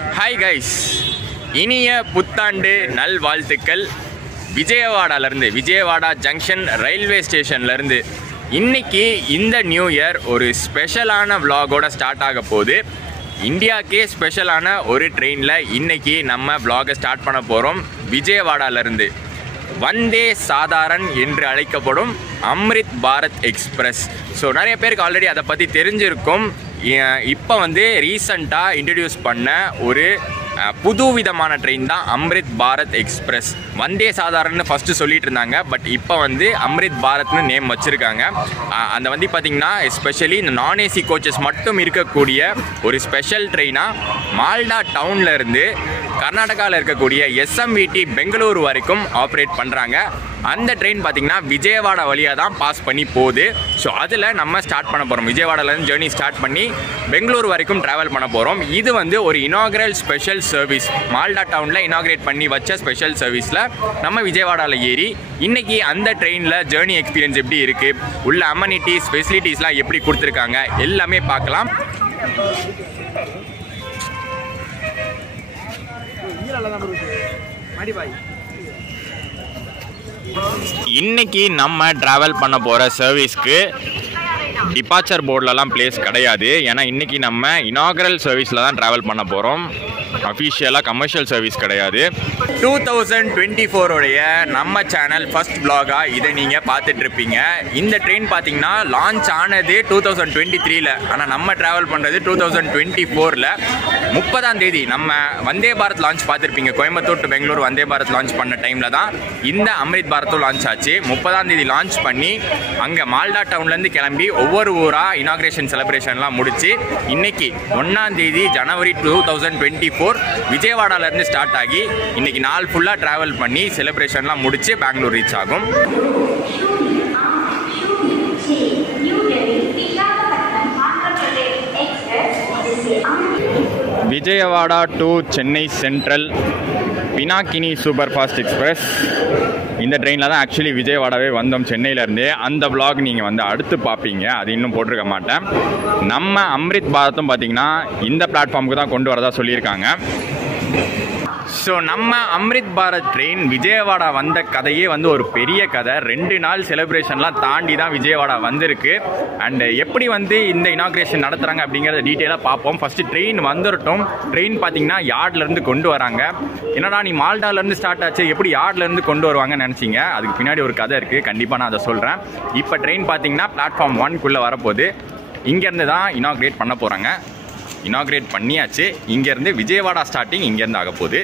Hi guys, இனிய புத்தாண்டு நல்வாழ்த்துக்கள். விஜயவாடா ஜங்ஷன் ரயில்வே ஸ்டேஷன்லேருந்து இன்னைக்கு இந்த நியூ இயர் ஒரு ஸ்பெஷலான விலாகோட ஸ்டார்ட் ஆக போகுது. இந்தியாவுக்கே ஸ்பெஷலான ஒரு ட்ரெயினில் இன்னைக்கு நம்ம விலாகை ஸ்டார்ட் பண்ண போகிறோம். விஜயவாடாலேருந்து வந்தே சாதாரண் என்று அழைக்கப்படும் அம்ரித் பாரத் எக்ஸ்பிரஸ். ஸோ நிறைய பேருக்கு ஆல்ரெடி அதை பற்றி தெரிஞ்சிருக்கும். இப்போ ரீசண்டாக இன்ட்ரடியூஸ் பண்ண ஒரு புது விதமான ட்ரெயின் தான் அம்ரித் பாரத் எக்ஸ்பிரஸ். வந்தே சாதாரணன்னு ஃபஸ்ட்டு சொல்லிட்டு இருந்தாங்க, பட் இப்போ அம்ரித் பாரத்னு நேம் வச்சுருக்காங்க. அந்த பார்த்திங்கன்னா எஸ்பெஷலி இந்த நான் ஏசி கோச்சஸ் மட்டும் இருக்கக்கூடிய ஒரு ஸ்பெஷல் ட்ரெயினாக மால்டா டவுனில் இருந்து கர்நாடகாவில் இருக்கக்கூடிய எஸ்எம்விடி பெங்களூரு வரைக்கும் ஆப்ரேட் பண்ணுறாங்க. அந்த ட்ரெயின் பார்த்திங்கன்னா விஜயவாடா வழியாக தான் பாஸ் பண்ணி போகுது. ஸோ அதில் நம்ம ஸ்டார்ட் பண்ண போகிறோம். விஜயவாடாலேருந்து ஜேர்னி ஸ்டார்ட் பண்ணி பெங்களூரு வரைக்கும் ட்ராவல் பண்ண போகிறோம். இது ஒரு இனாகரல் ஸ்பெஷல் சர்வீஸ். மால்டா டவுனில் இனாகரேட் பண்ணி வச்ச ஸ்பெஷல் சர்வீஸில் நம்ம விஜயவாடாவில் ஏறி இன்றைக்கி அந்த ட்ரெயினில் ஜேர்னி எக்ஸ்பீரியன்ஸ் எப்படி இருக்குது, உள்ள அமெனிட்டிஸ் ஃபெசிலிட்டிஸ்லாம் எப்படி கொடுத்துருக்காங்க எல்லாமே பார்க்கலாம். இன்னைக்கு நம்ம டிராவல் பண்ண போகிற சர்வீஸ்க்கு டிபார்ச்சர் போர்டிலலாம் பிளேஸ் கிடையாது. ஏன்னா இன்றைக்கி நம்ம இனாகரல் சர்வீஸில் தான் ட்ராவல் பண்ண போகிறோம். அஃபிஷியலாக கமர்ஷியல் சர்வீஸ் கிடையாது. 2024 நம்ம சேனல் ஃபர்ஸ்ட் vlog-ஆக இதை நீங்கள் பார்த்துட்ருப்பீங்க. இந்த ட்ரெயின் பார்த்தீங்கன்னா லான்ச் ஆனது 2023, ஆனால் நம்ம ட்ராவல் பண்ணுறது 2024. 30 நம்ம வந்தே பாரத் லான்ச் பார்த்துருப்பீங்க. கோயம்புத்தூர் டு பெங்களூர் வந்தே பாரத் லான்ச் பண்ண டைமில் தான் இந்த அம்ரித் பாரத்தும் லான்ச் ஆச்சு. 30 லான்ச் பண்ணி அங்கே மால்டா டவுன்லேருந்து கிளம்பி ஒவ்வொரு ஊராக இனாக்ரேஷன் செலிப்ரேஷன்லாம் முடிச்சு இன்னைக்கு 1 ஜனவரி 2024 விஜயவாடாலேருந்து ஸ்டார்ட் ஆகி இன்னைக்கு நாள் ஃபுல்லாக ட்ராவல் பண்ணி செலிப்ரேஷன்லாம் முடிச்சு பெங்களூர் ரீச் ஆகும். Vijayawada to Chennai Central Pinakini super fast express. இந்த ட்ரெயினில் தான் ஆக்சுவலி விஜயவாடாவே வந்தோம் சென்னையிலேருந்து. அந்த vlog நீங்கள் அடுத்து பார்ப்பீங்க, அது இன்னும் போட்டிருக்க மாட்டேன். நம்ம அம்ரித் பாரத்தும் பார்த்திங்கன்னா இந்த பிளாட்ஃபார்முக்கு தான் கொண்டு வரதா சொல்லியிருக்காங்க. ஸோ நம்ம அம்ரித் பாரத் ட்ரெயின் விஜயவாடா வந்த கதையே ஒரு பெரிய கதை. 2 நாள் செலிப்ரேஷன்லாம் தாண்டி தான் விஜயவாடா வந்திருக்கு. அண்ட் எப்படி இந்த இனாக்ரேஷன் நடத்துகிறாங்க அப்படிங்கிறத டீட்டெயிலாக பார்ப்போம். First train வந்துடட்டும். ட்ரெயின் பார்த்தீங்கன்னா யார்ட்லேருந்து கொண்டு வராங்க. என்னடா நீ மால்டாலேருந்து ஸ்டார்ட் ஆச்சு, எப்படி யார்ட்லேருந்து கொண்டு வருவாங்கன்னு நினச்சிங்க. அதுக்கு பின்னாடி ஒரு கதை இருக்குது, கண்டிப்பாக நான் அதை சொல்கிறேன். இப்போ ட்ரெயின் பார்த்தீங்கன்னா பிளாட்ஃபார்ம் 1 வரப்போகுது. இங்கேருந்து தான் இனாக்ரேட் பண்ண போகிறாங்க. இனாக்ரேட் பண்ணியாச்சு. இங்கேருந்து விஜயவாடா ஸ்டார்டிங் இங்கேருந்து ஆக போகுது.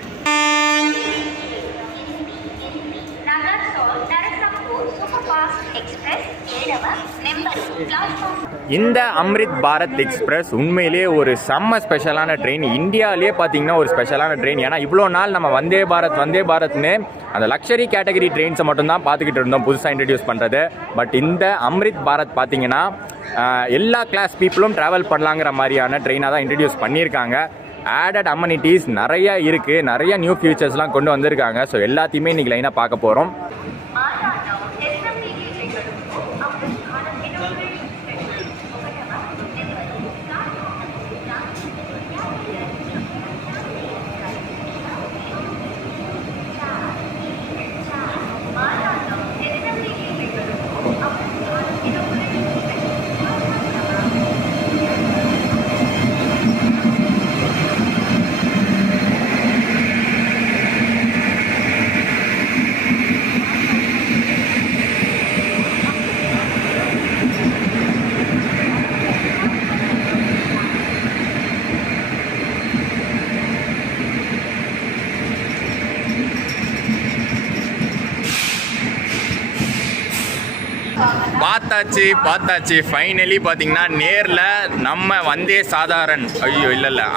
இந்த அம்ரித் பாரத் எக்ஸ்பிரஸ் உண்மையிலேயே ஒரு செம்ம ஸ்பெஷலான ட்ரெயின். இந்தியாவிலே பார்த்தீங்கன்னா ஒரு ஸ்பெஷலான ட்ரெயின். ஏன்னா இவ்வளோ நாள் நம்ம வந்தே பாரத்னு அந்த லக்ஸரி கேட்டகரி ட்ரெயின்ஸை மட்டும்தான் பார்த்துக்கிட்டு இருந்தோம், புதுசாக இன்ட்ரடியூஸ் பண்ணுறது. பட் இந்த அம்ரித் பாரத் பார்த்தீங்கன்னா எல்லா கிளாஸ் பீப்புளும் ட்ராவல் பண்ணலாங்கிற மாதிரியான ட்ரெயினாக தான் இன்ட்ரடியூஸ் பண்ணியிருக்காங்க. ஆடட் அமெனிட்டிஸ் நிறையா இருக்குது, நிறைய நியூ ஃபியூச்சர்ஸ்லாம் கொண்டு வந்திருக்காங்க. ஸோ எல்லாத்தையுமே இன்றைக்கி லைனாக பார்க்க போகிறோம். பார்த்தாச்சு ஃபைனலி பார்த்தீங்கன்னா நேரில் நம்ம வந்தே சாதாரண்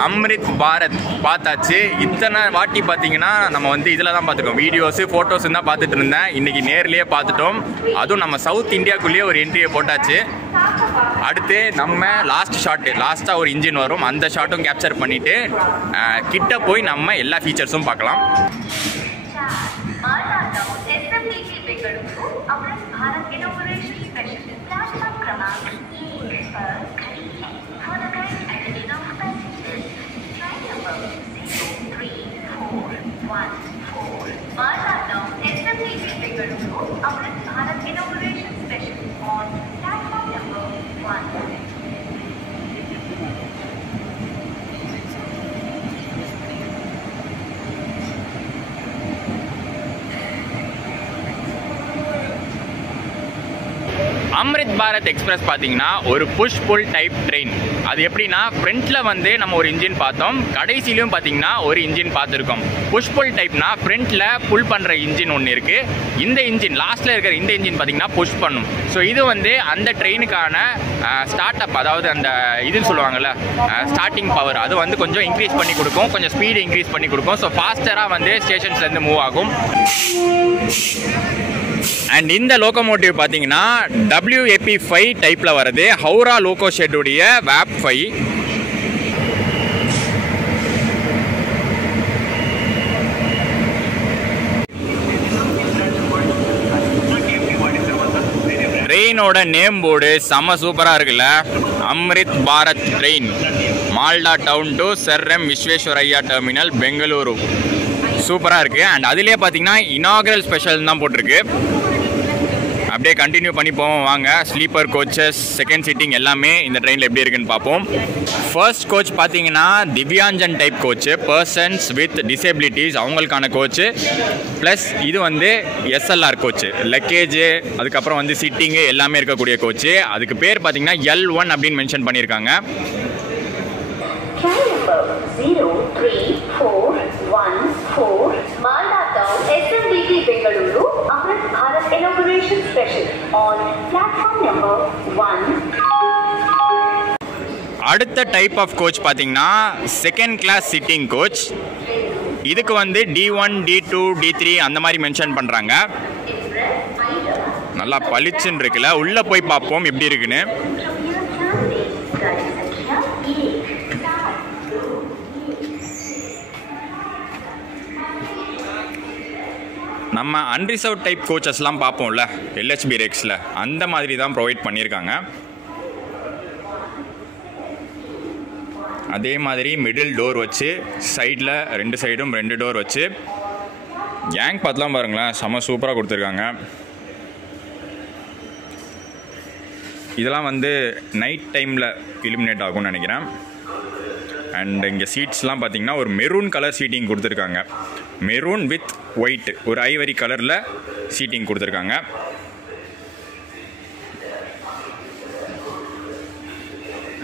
அம்ரித் பாரத் பார்த்தாச்சு. இத்தனை வாட்டி பார்த்தீங்கன்னா நம்ம இதில் தான் பார்த்துருக்கோம், வீடியோஸு ஃபோட்டோஸ் தான் பார்த்துட்டு இருந்தேன். இன்றைக்கி நேர்லேயே பார்த்துட்டோம். அதுவும் நம்ம சவுத் இந்தியாவுக்குள்ளேயே ஒரு என்ட்ரியை போட்டாச்சு. அடுத்து நம்ம லாஸ்ட்டாக ஒரு இன்ஜின் வரும், அந்த ஷாட்டும் கேப்சர் பண்ணிவிட்டு கிட்ட போய் நம்ம எல்லா ஃபீச்சர்ஸும் பார்க்கலாம். 14 Malata SMTP Bengaluru Amrit Bharat Inauguration Special on platform number 1. Amrit Bharat express பார்த்தீங்கன்னா ஒரு புஷ் புல் டைப் ட்ரெயின். அது எப்படின்னா ஃப்ரண்ட்டில் வந்து நம்ம ஒரு இன்ஜின் பார்த்தோம், கடைசிலையும் பார்த்தீங்கன்னா ஒரு இன்ஜின் பார்த்துருக்கோம். புஷ் புல் டைப்னா ஃப்ரண்ட்டில் புல் பண்ணுற இன்ஜின் ஒன்று இருக்குது. இந்த இன்ஜின் லாஸ்ட்டில் இருக்கிற இந்த இன்ஜின் பார்த்தீங்கன்னா புஷ் பண்ணும். ஸோ இது வந்து அந்த ட்ரெயினுக்கான ஸ்டார்ட் அப், அதாவது அந்த இதுன்னு சொல்லுவாங்கள்ல ஸ்டார்டிங் பவர், அது வந்து கொஞ்சம் இன்க்ரீஸ் பண்ணி கொடுக்கும், கொஞ்சம் ஸ்பீடு இன்க்ரீஸ் பண்ணி கொடுக்கும். ஸோ ஃபாஸ்டராக வந்து ஸ்டேஷன்ஸ்லேருந்து மூவ் ஆகும். அண்ட் இந்த லோகோமோட்டிவ் பார்த்தீங்கன்னா WAP5 டைப்பில் வருது, ஹவுரா லோகோ ஷெட்டுடைய WAP5. ட்ரெயினோட நேம் போர்டு செம்ம சூப்பராக இருக்குல்ல. Amrit Bharat train, Malda town to Sir Visvesvaraya terminal, Bengaluru. சூப்பராக இருக்குது. அண்ட் அதிலே பார்த்தீங்கன்னா இனாகரல் ஸ்பெஷல் தான் போட்டிருக்கு. அப்படியே கண்டினியூ பண்ணி போவோம் வாங்க. ஸ்லீப்பர் கோச்சஸ், செகண்ட் சீட்டிங் எல்லாமே இந்த ட்ரெயினில் எப்படி இருக்குன்னு பார்ப்போம். ஃபர்ஸ்ட் கோச் பார்த்தீங்கன்னா Divyangjan type coach, persons with disabilities அவங்களுக்கான கோச்சு. ப்ளஸ் இது வந்து SLR கோச்சு, லக்கேஜு அதுக்கப்புறம் வந்து சிட்டிங்கு எல்லாமே இருக்கக்கூடிய கோச்சு. அதுக்கு பேர் பார்த்தீங்கன்னா L1 அப்படின்னு மென்ஷன் பண்ணியிருக்காங்க. Train number 03414 Malda Town SMTP Bengaluru Amrit Bharat Inauguration Special on platform number 1. அடுத்த டைப் ஆஃப் கோச் பார்த்தீங்கன்னா செகண்ட் கிளாஸ் சிட்டிங் கோச். இதுக்கு வந்து D1, D2, D3 அந்த மாதிரி மென்ஷன் பண்ணுறாங்க. நல்லா பளிச்சுன்னு இருக்குல்ல. உள்ளே போய் பார்ப்போம் எப்படி இருக்குன்னு. நம்ம அன்ரிசர்வ் டைப் கோச்சஸ்லாம் பார்ப்போம்ல LHB ரெக்ஸில், அந்த மாதிரி தான் ப்ரொவைட் பண்ணியிருக்காங்க. அதே மாதிரி மிடில் டோர் வச்சு, சைடில் 2 சைடும் 2 டோர் வச்சு, கேங் பார்த்துலாம் பாருங்களேன், செம்ம சூப்பராக கொடுத்துருக்காங்க. இதெல்லாம் வந்து நைட் டைமில் இலுமினேட் ஆகும்னு நினைக்கிறேன். அண்ட் இங்கே சீட்ஸ்லாம் பார்த்தீங்கன்னா ஒரு மெரூன் கலர் சீட்டிங் கொடுத்துருக்காங்க. மெரூன் வித் ஒயிட், ஒரு ஐவரி கலரில் சீட்டிங் கொடுத்துருக்காங்க.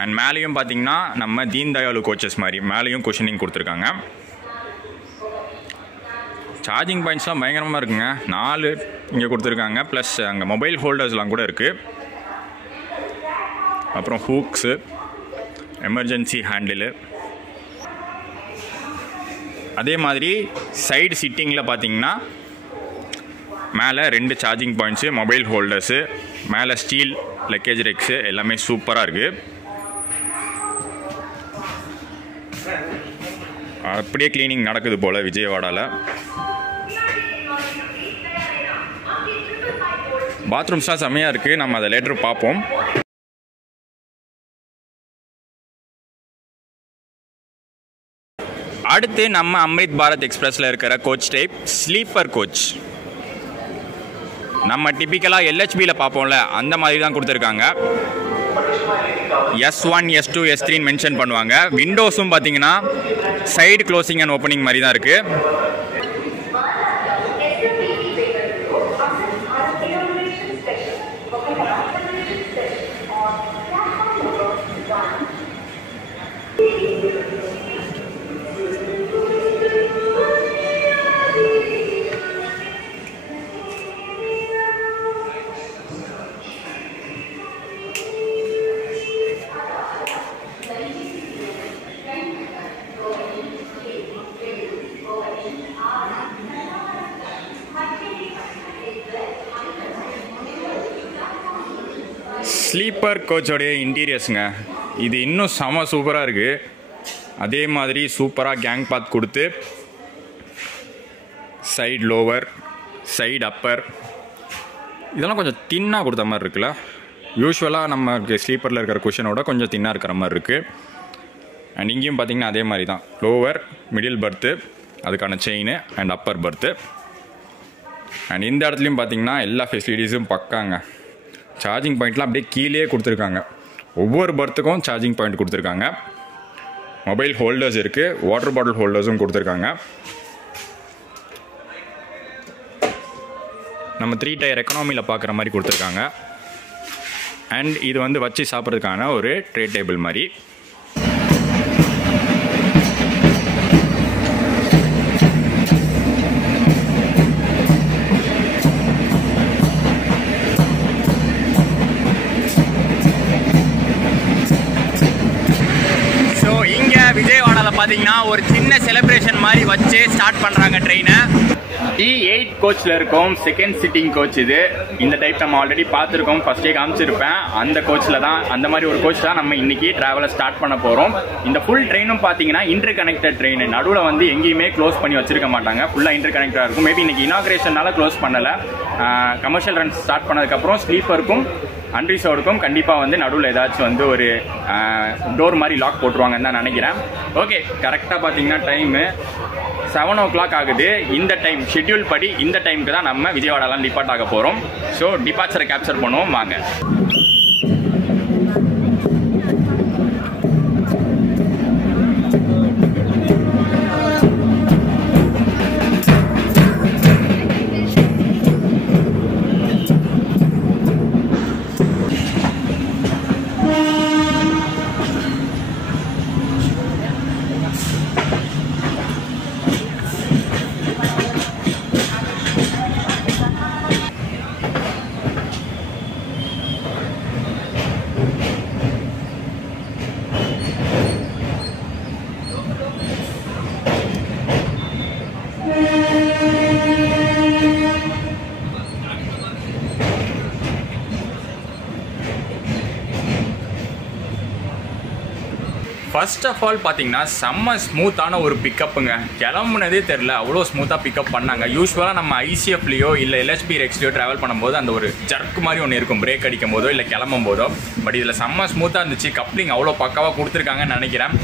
அண்ட் மேலேயும் பார்த்தீங்கன்னா நம்ம தீன் தயாளு கோச்சஸ் மாதிரி மேலேயும் குஷனிங் கொடுத்துருக்காங்க. சார்ஜிங் பாயிண்ட்ஸ்லாம் பயங்கரமாக இருக்குங்க. 4 இங்கே கொடுத்துருக்காங்க. ப்ளஸ் அங்கே மொபைல் ஹோல்டர்ஸ்லாம் கூட இருக்குது. அப்புறம் ஹூக்ஸு, எமர்ஜென்சி ஹேண்டிலு. அதே மாதிரி சைடு சிட்டிங்கில் பார்த்தீங்கன்னா மேலே 2 சார்ஜிங் பாயிண்ட்ஸு, மொபைல் ஹோல்டர்ஸு, மேலே ஸ்டீல் லக்கேஜ் ரெக்ஸு எல்லாமே சூப்பராக இருக்குது. அப்படியே க்ளீனிங் நடக்குது போல் விஜயவாடாவில். பாத்ரூம்ஸ்லாம் செம்மையாக இருக்குது. நம்ம அதை லேட்டர் பார்ப்போம். அடுத்து நம்ம அம்ரித் பாரத் எக்ஸ்பிரஸில் இருக்கிற கோச் டைப் ஸ்லீப்பர் கோச். நம்ம டிப்பிக்கலாக LHBயில் பார்ப்போம்ல அந்த மாதிரி தான் கொடுத்துருக்காங்க. S1, S2, S3 மென்ஷன் பண்ணுவாங்க. விண்டோஸும் பார்த்தீங்கன்னா சைடு க்ளோசிங் அண்ட் ஓப்பனிங் மாதிரி தான் இருக்குது. ஸ்லீப்பர் கோச்சோடைய இன்டீரியர்ஸுங்க, இது இன்னும் செம சூப்பராக இருக்குது. அதே மாதிரி சூப்பராக கேங் பாத் கொடுத்து சைடு லோவர், சைடு அப்பர் இதெல்லாம் கொஞ்சம் தின்னாக கொடுத்த மாதிரி இருக்குல்ல. யூஸ்வலாக நமக்கு ஸ்லீப்பரில் இருக்கிற குஷனோட கொஞ்சம் தின்னாக இருக்கிற மாதிரி இருக்குது. அண்ட் இங்கேயும் பார்த்திங்கன்னா அதே மாதிரி தான், லோவர், மிடில் பர்த்து, அதுக்கான chain and upper berth. And இந்த இடத்துலையும் பார்த்தீங்கன்னா எல்லா ஃபெசிலிட்டிஸும் பக்காங்க. சார்ஜிங் பாயிண்ட்லாம் அப்படியே கீழே கொடுத்துருக்காங்க. ஒவ்வொரு பர்த்துக்கும் சார்ஜிங் பாயிண்ட் கொடுத்துருக்காங்க. மொபைல் ஹோல்டர்ஸ் இருக்குது, வாட்டர் பாட்டில் ஹோல்டர்ஸும் கொடுத்துருக்காங்க. நம்ம 3 டயர் எக்கனாமியில் பார்க்குற மாதிரி கொடுத்துருக்காங்க. அண்ட் இது வந்து வச்சு சாப்பிட்றதுக்கான ஒரு ட்ரே டேபிள் மாதிரி. விஜயவாடாவில் பார்த்தீங்கன்னா ஒரு சின்ன செலிப்ரேஷன் மாதிரி வச்சு ஸ்டார்ட் பண்ணுறாங்க ட்ரெயினை. T8 கோச்சில் இருக்கும் செகண்ட் சிட்டிங் கோச் இது. இந்த டைப் நம்ம ஆல்ரெடி பார்த்துருக்கோம், ஃபர்ஸ்டே காமிச்சிருப்பேன். அந்த கோச்சில் தான், அந்த மாதிரி ஒரு கோச் தான் நம்ம இன்னைக்கு ட்ராவலை ஸ்டார்ட் பண்ண போகிறோம். இந்த ஃபுல் ட்ரெயினும் பார்த்தீங்கன்னா இன்டர் கனெக்டட் ட்ரெயின். நடுவில் வந்து எங்கேயுமே க்ளோஸ் பண்ணி வச்சிருக்க மாட்டாங்க, ஃபுல்லாக இன்டர் கனெக்டடாக இருக்கும். மேபி இன்னைக்கு இனாகிரேஷனால க்ளோஸ் பண்ணலை. கமர்ஷியல் ரன் ஸ்டார்ட் பண்ணதுக்கப்புறம் ஸ்லீப்பருக்கும் அன்ரிசர்வ்டுக்கும் கண்டிப்பாக வந்து நடுவில் ஏதாச்சும் வந்து ஒரு டோர் மாதிரி லாக் போட்டுருவாங்கன்னு தான் நினைக்கிறேன். ஓகே, கரெக்டாக பார்த்தீங்கன்னா டைமு 7 o'clock ஆகுது. இந்த டைம் ஷெட்யூல் படி இந்த டைமுக்கு தான் நம்ம விஜயவாடாலாம் டிபார்ட் ஆக போகிறோம். ஸோ டிபார்ச்சரை கேப்சர் பண்ணுவோம் வாங்க. ஃபர்ஸ்ட் ஆஃப் ஆல் பார்த்தீங்கன்னா செம்ம ஸ்மூத்தான ஒரு பிக்கப்புங்க. கிளம்புனதே தெரில, அவ்வளோ ஸ்மூத்தாக பிக்கப் பண்ணாங்க. யூஸ்வலாக நம்ம ஐசிஎஃப்லையோ இல்லை எல்ஹெச்பி ரெக்ஸ்லையோ ட்ராவல் பண்ணும்போது அந்த ஒரு ஜர்க் மாதிரி ஒன்று இருக்கும், பிரேக் அடிக்கும் போதோ இல்லை கிளம்பும் போதோ. பட் இதில் செம்ம ஸ்மூத்தாக இருந்துச்சு. கப்ளிங் அவ்வளோ பக்காவாக கொடுத்துருக்காங்கன்னு நினைக்கிறேன்.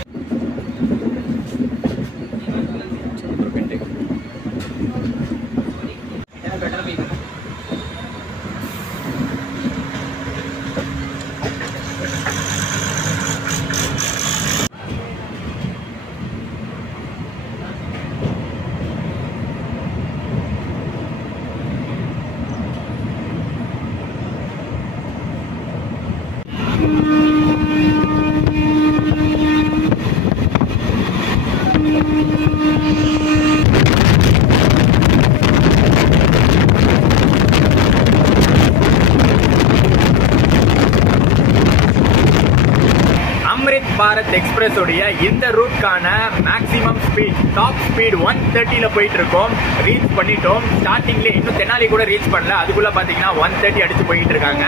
பாரத் எக்ஸ்பிரஸ் உடைய இந்த ரூட்கான மேக்ஸிமம் ஸ்பீட், டாப் ஸ்பீட் 130ல போயிட்டு இருக்கோம். ரீச் பண்ணிட்டோம். ஸ்டார்டிங்ல இன்னும் தெனாலி கூட ரீச் பண்ணல, அதுக்குள்ள பாத்தீங்கன்னா 130 அடிச்சு போயிட்டு இருக்காங்க.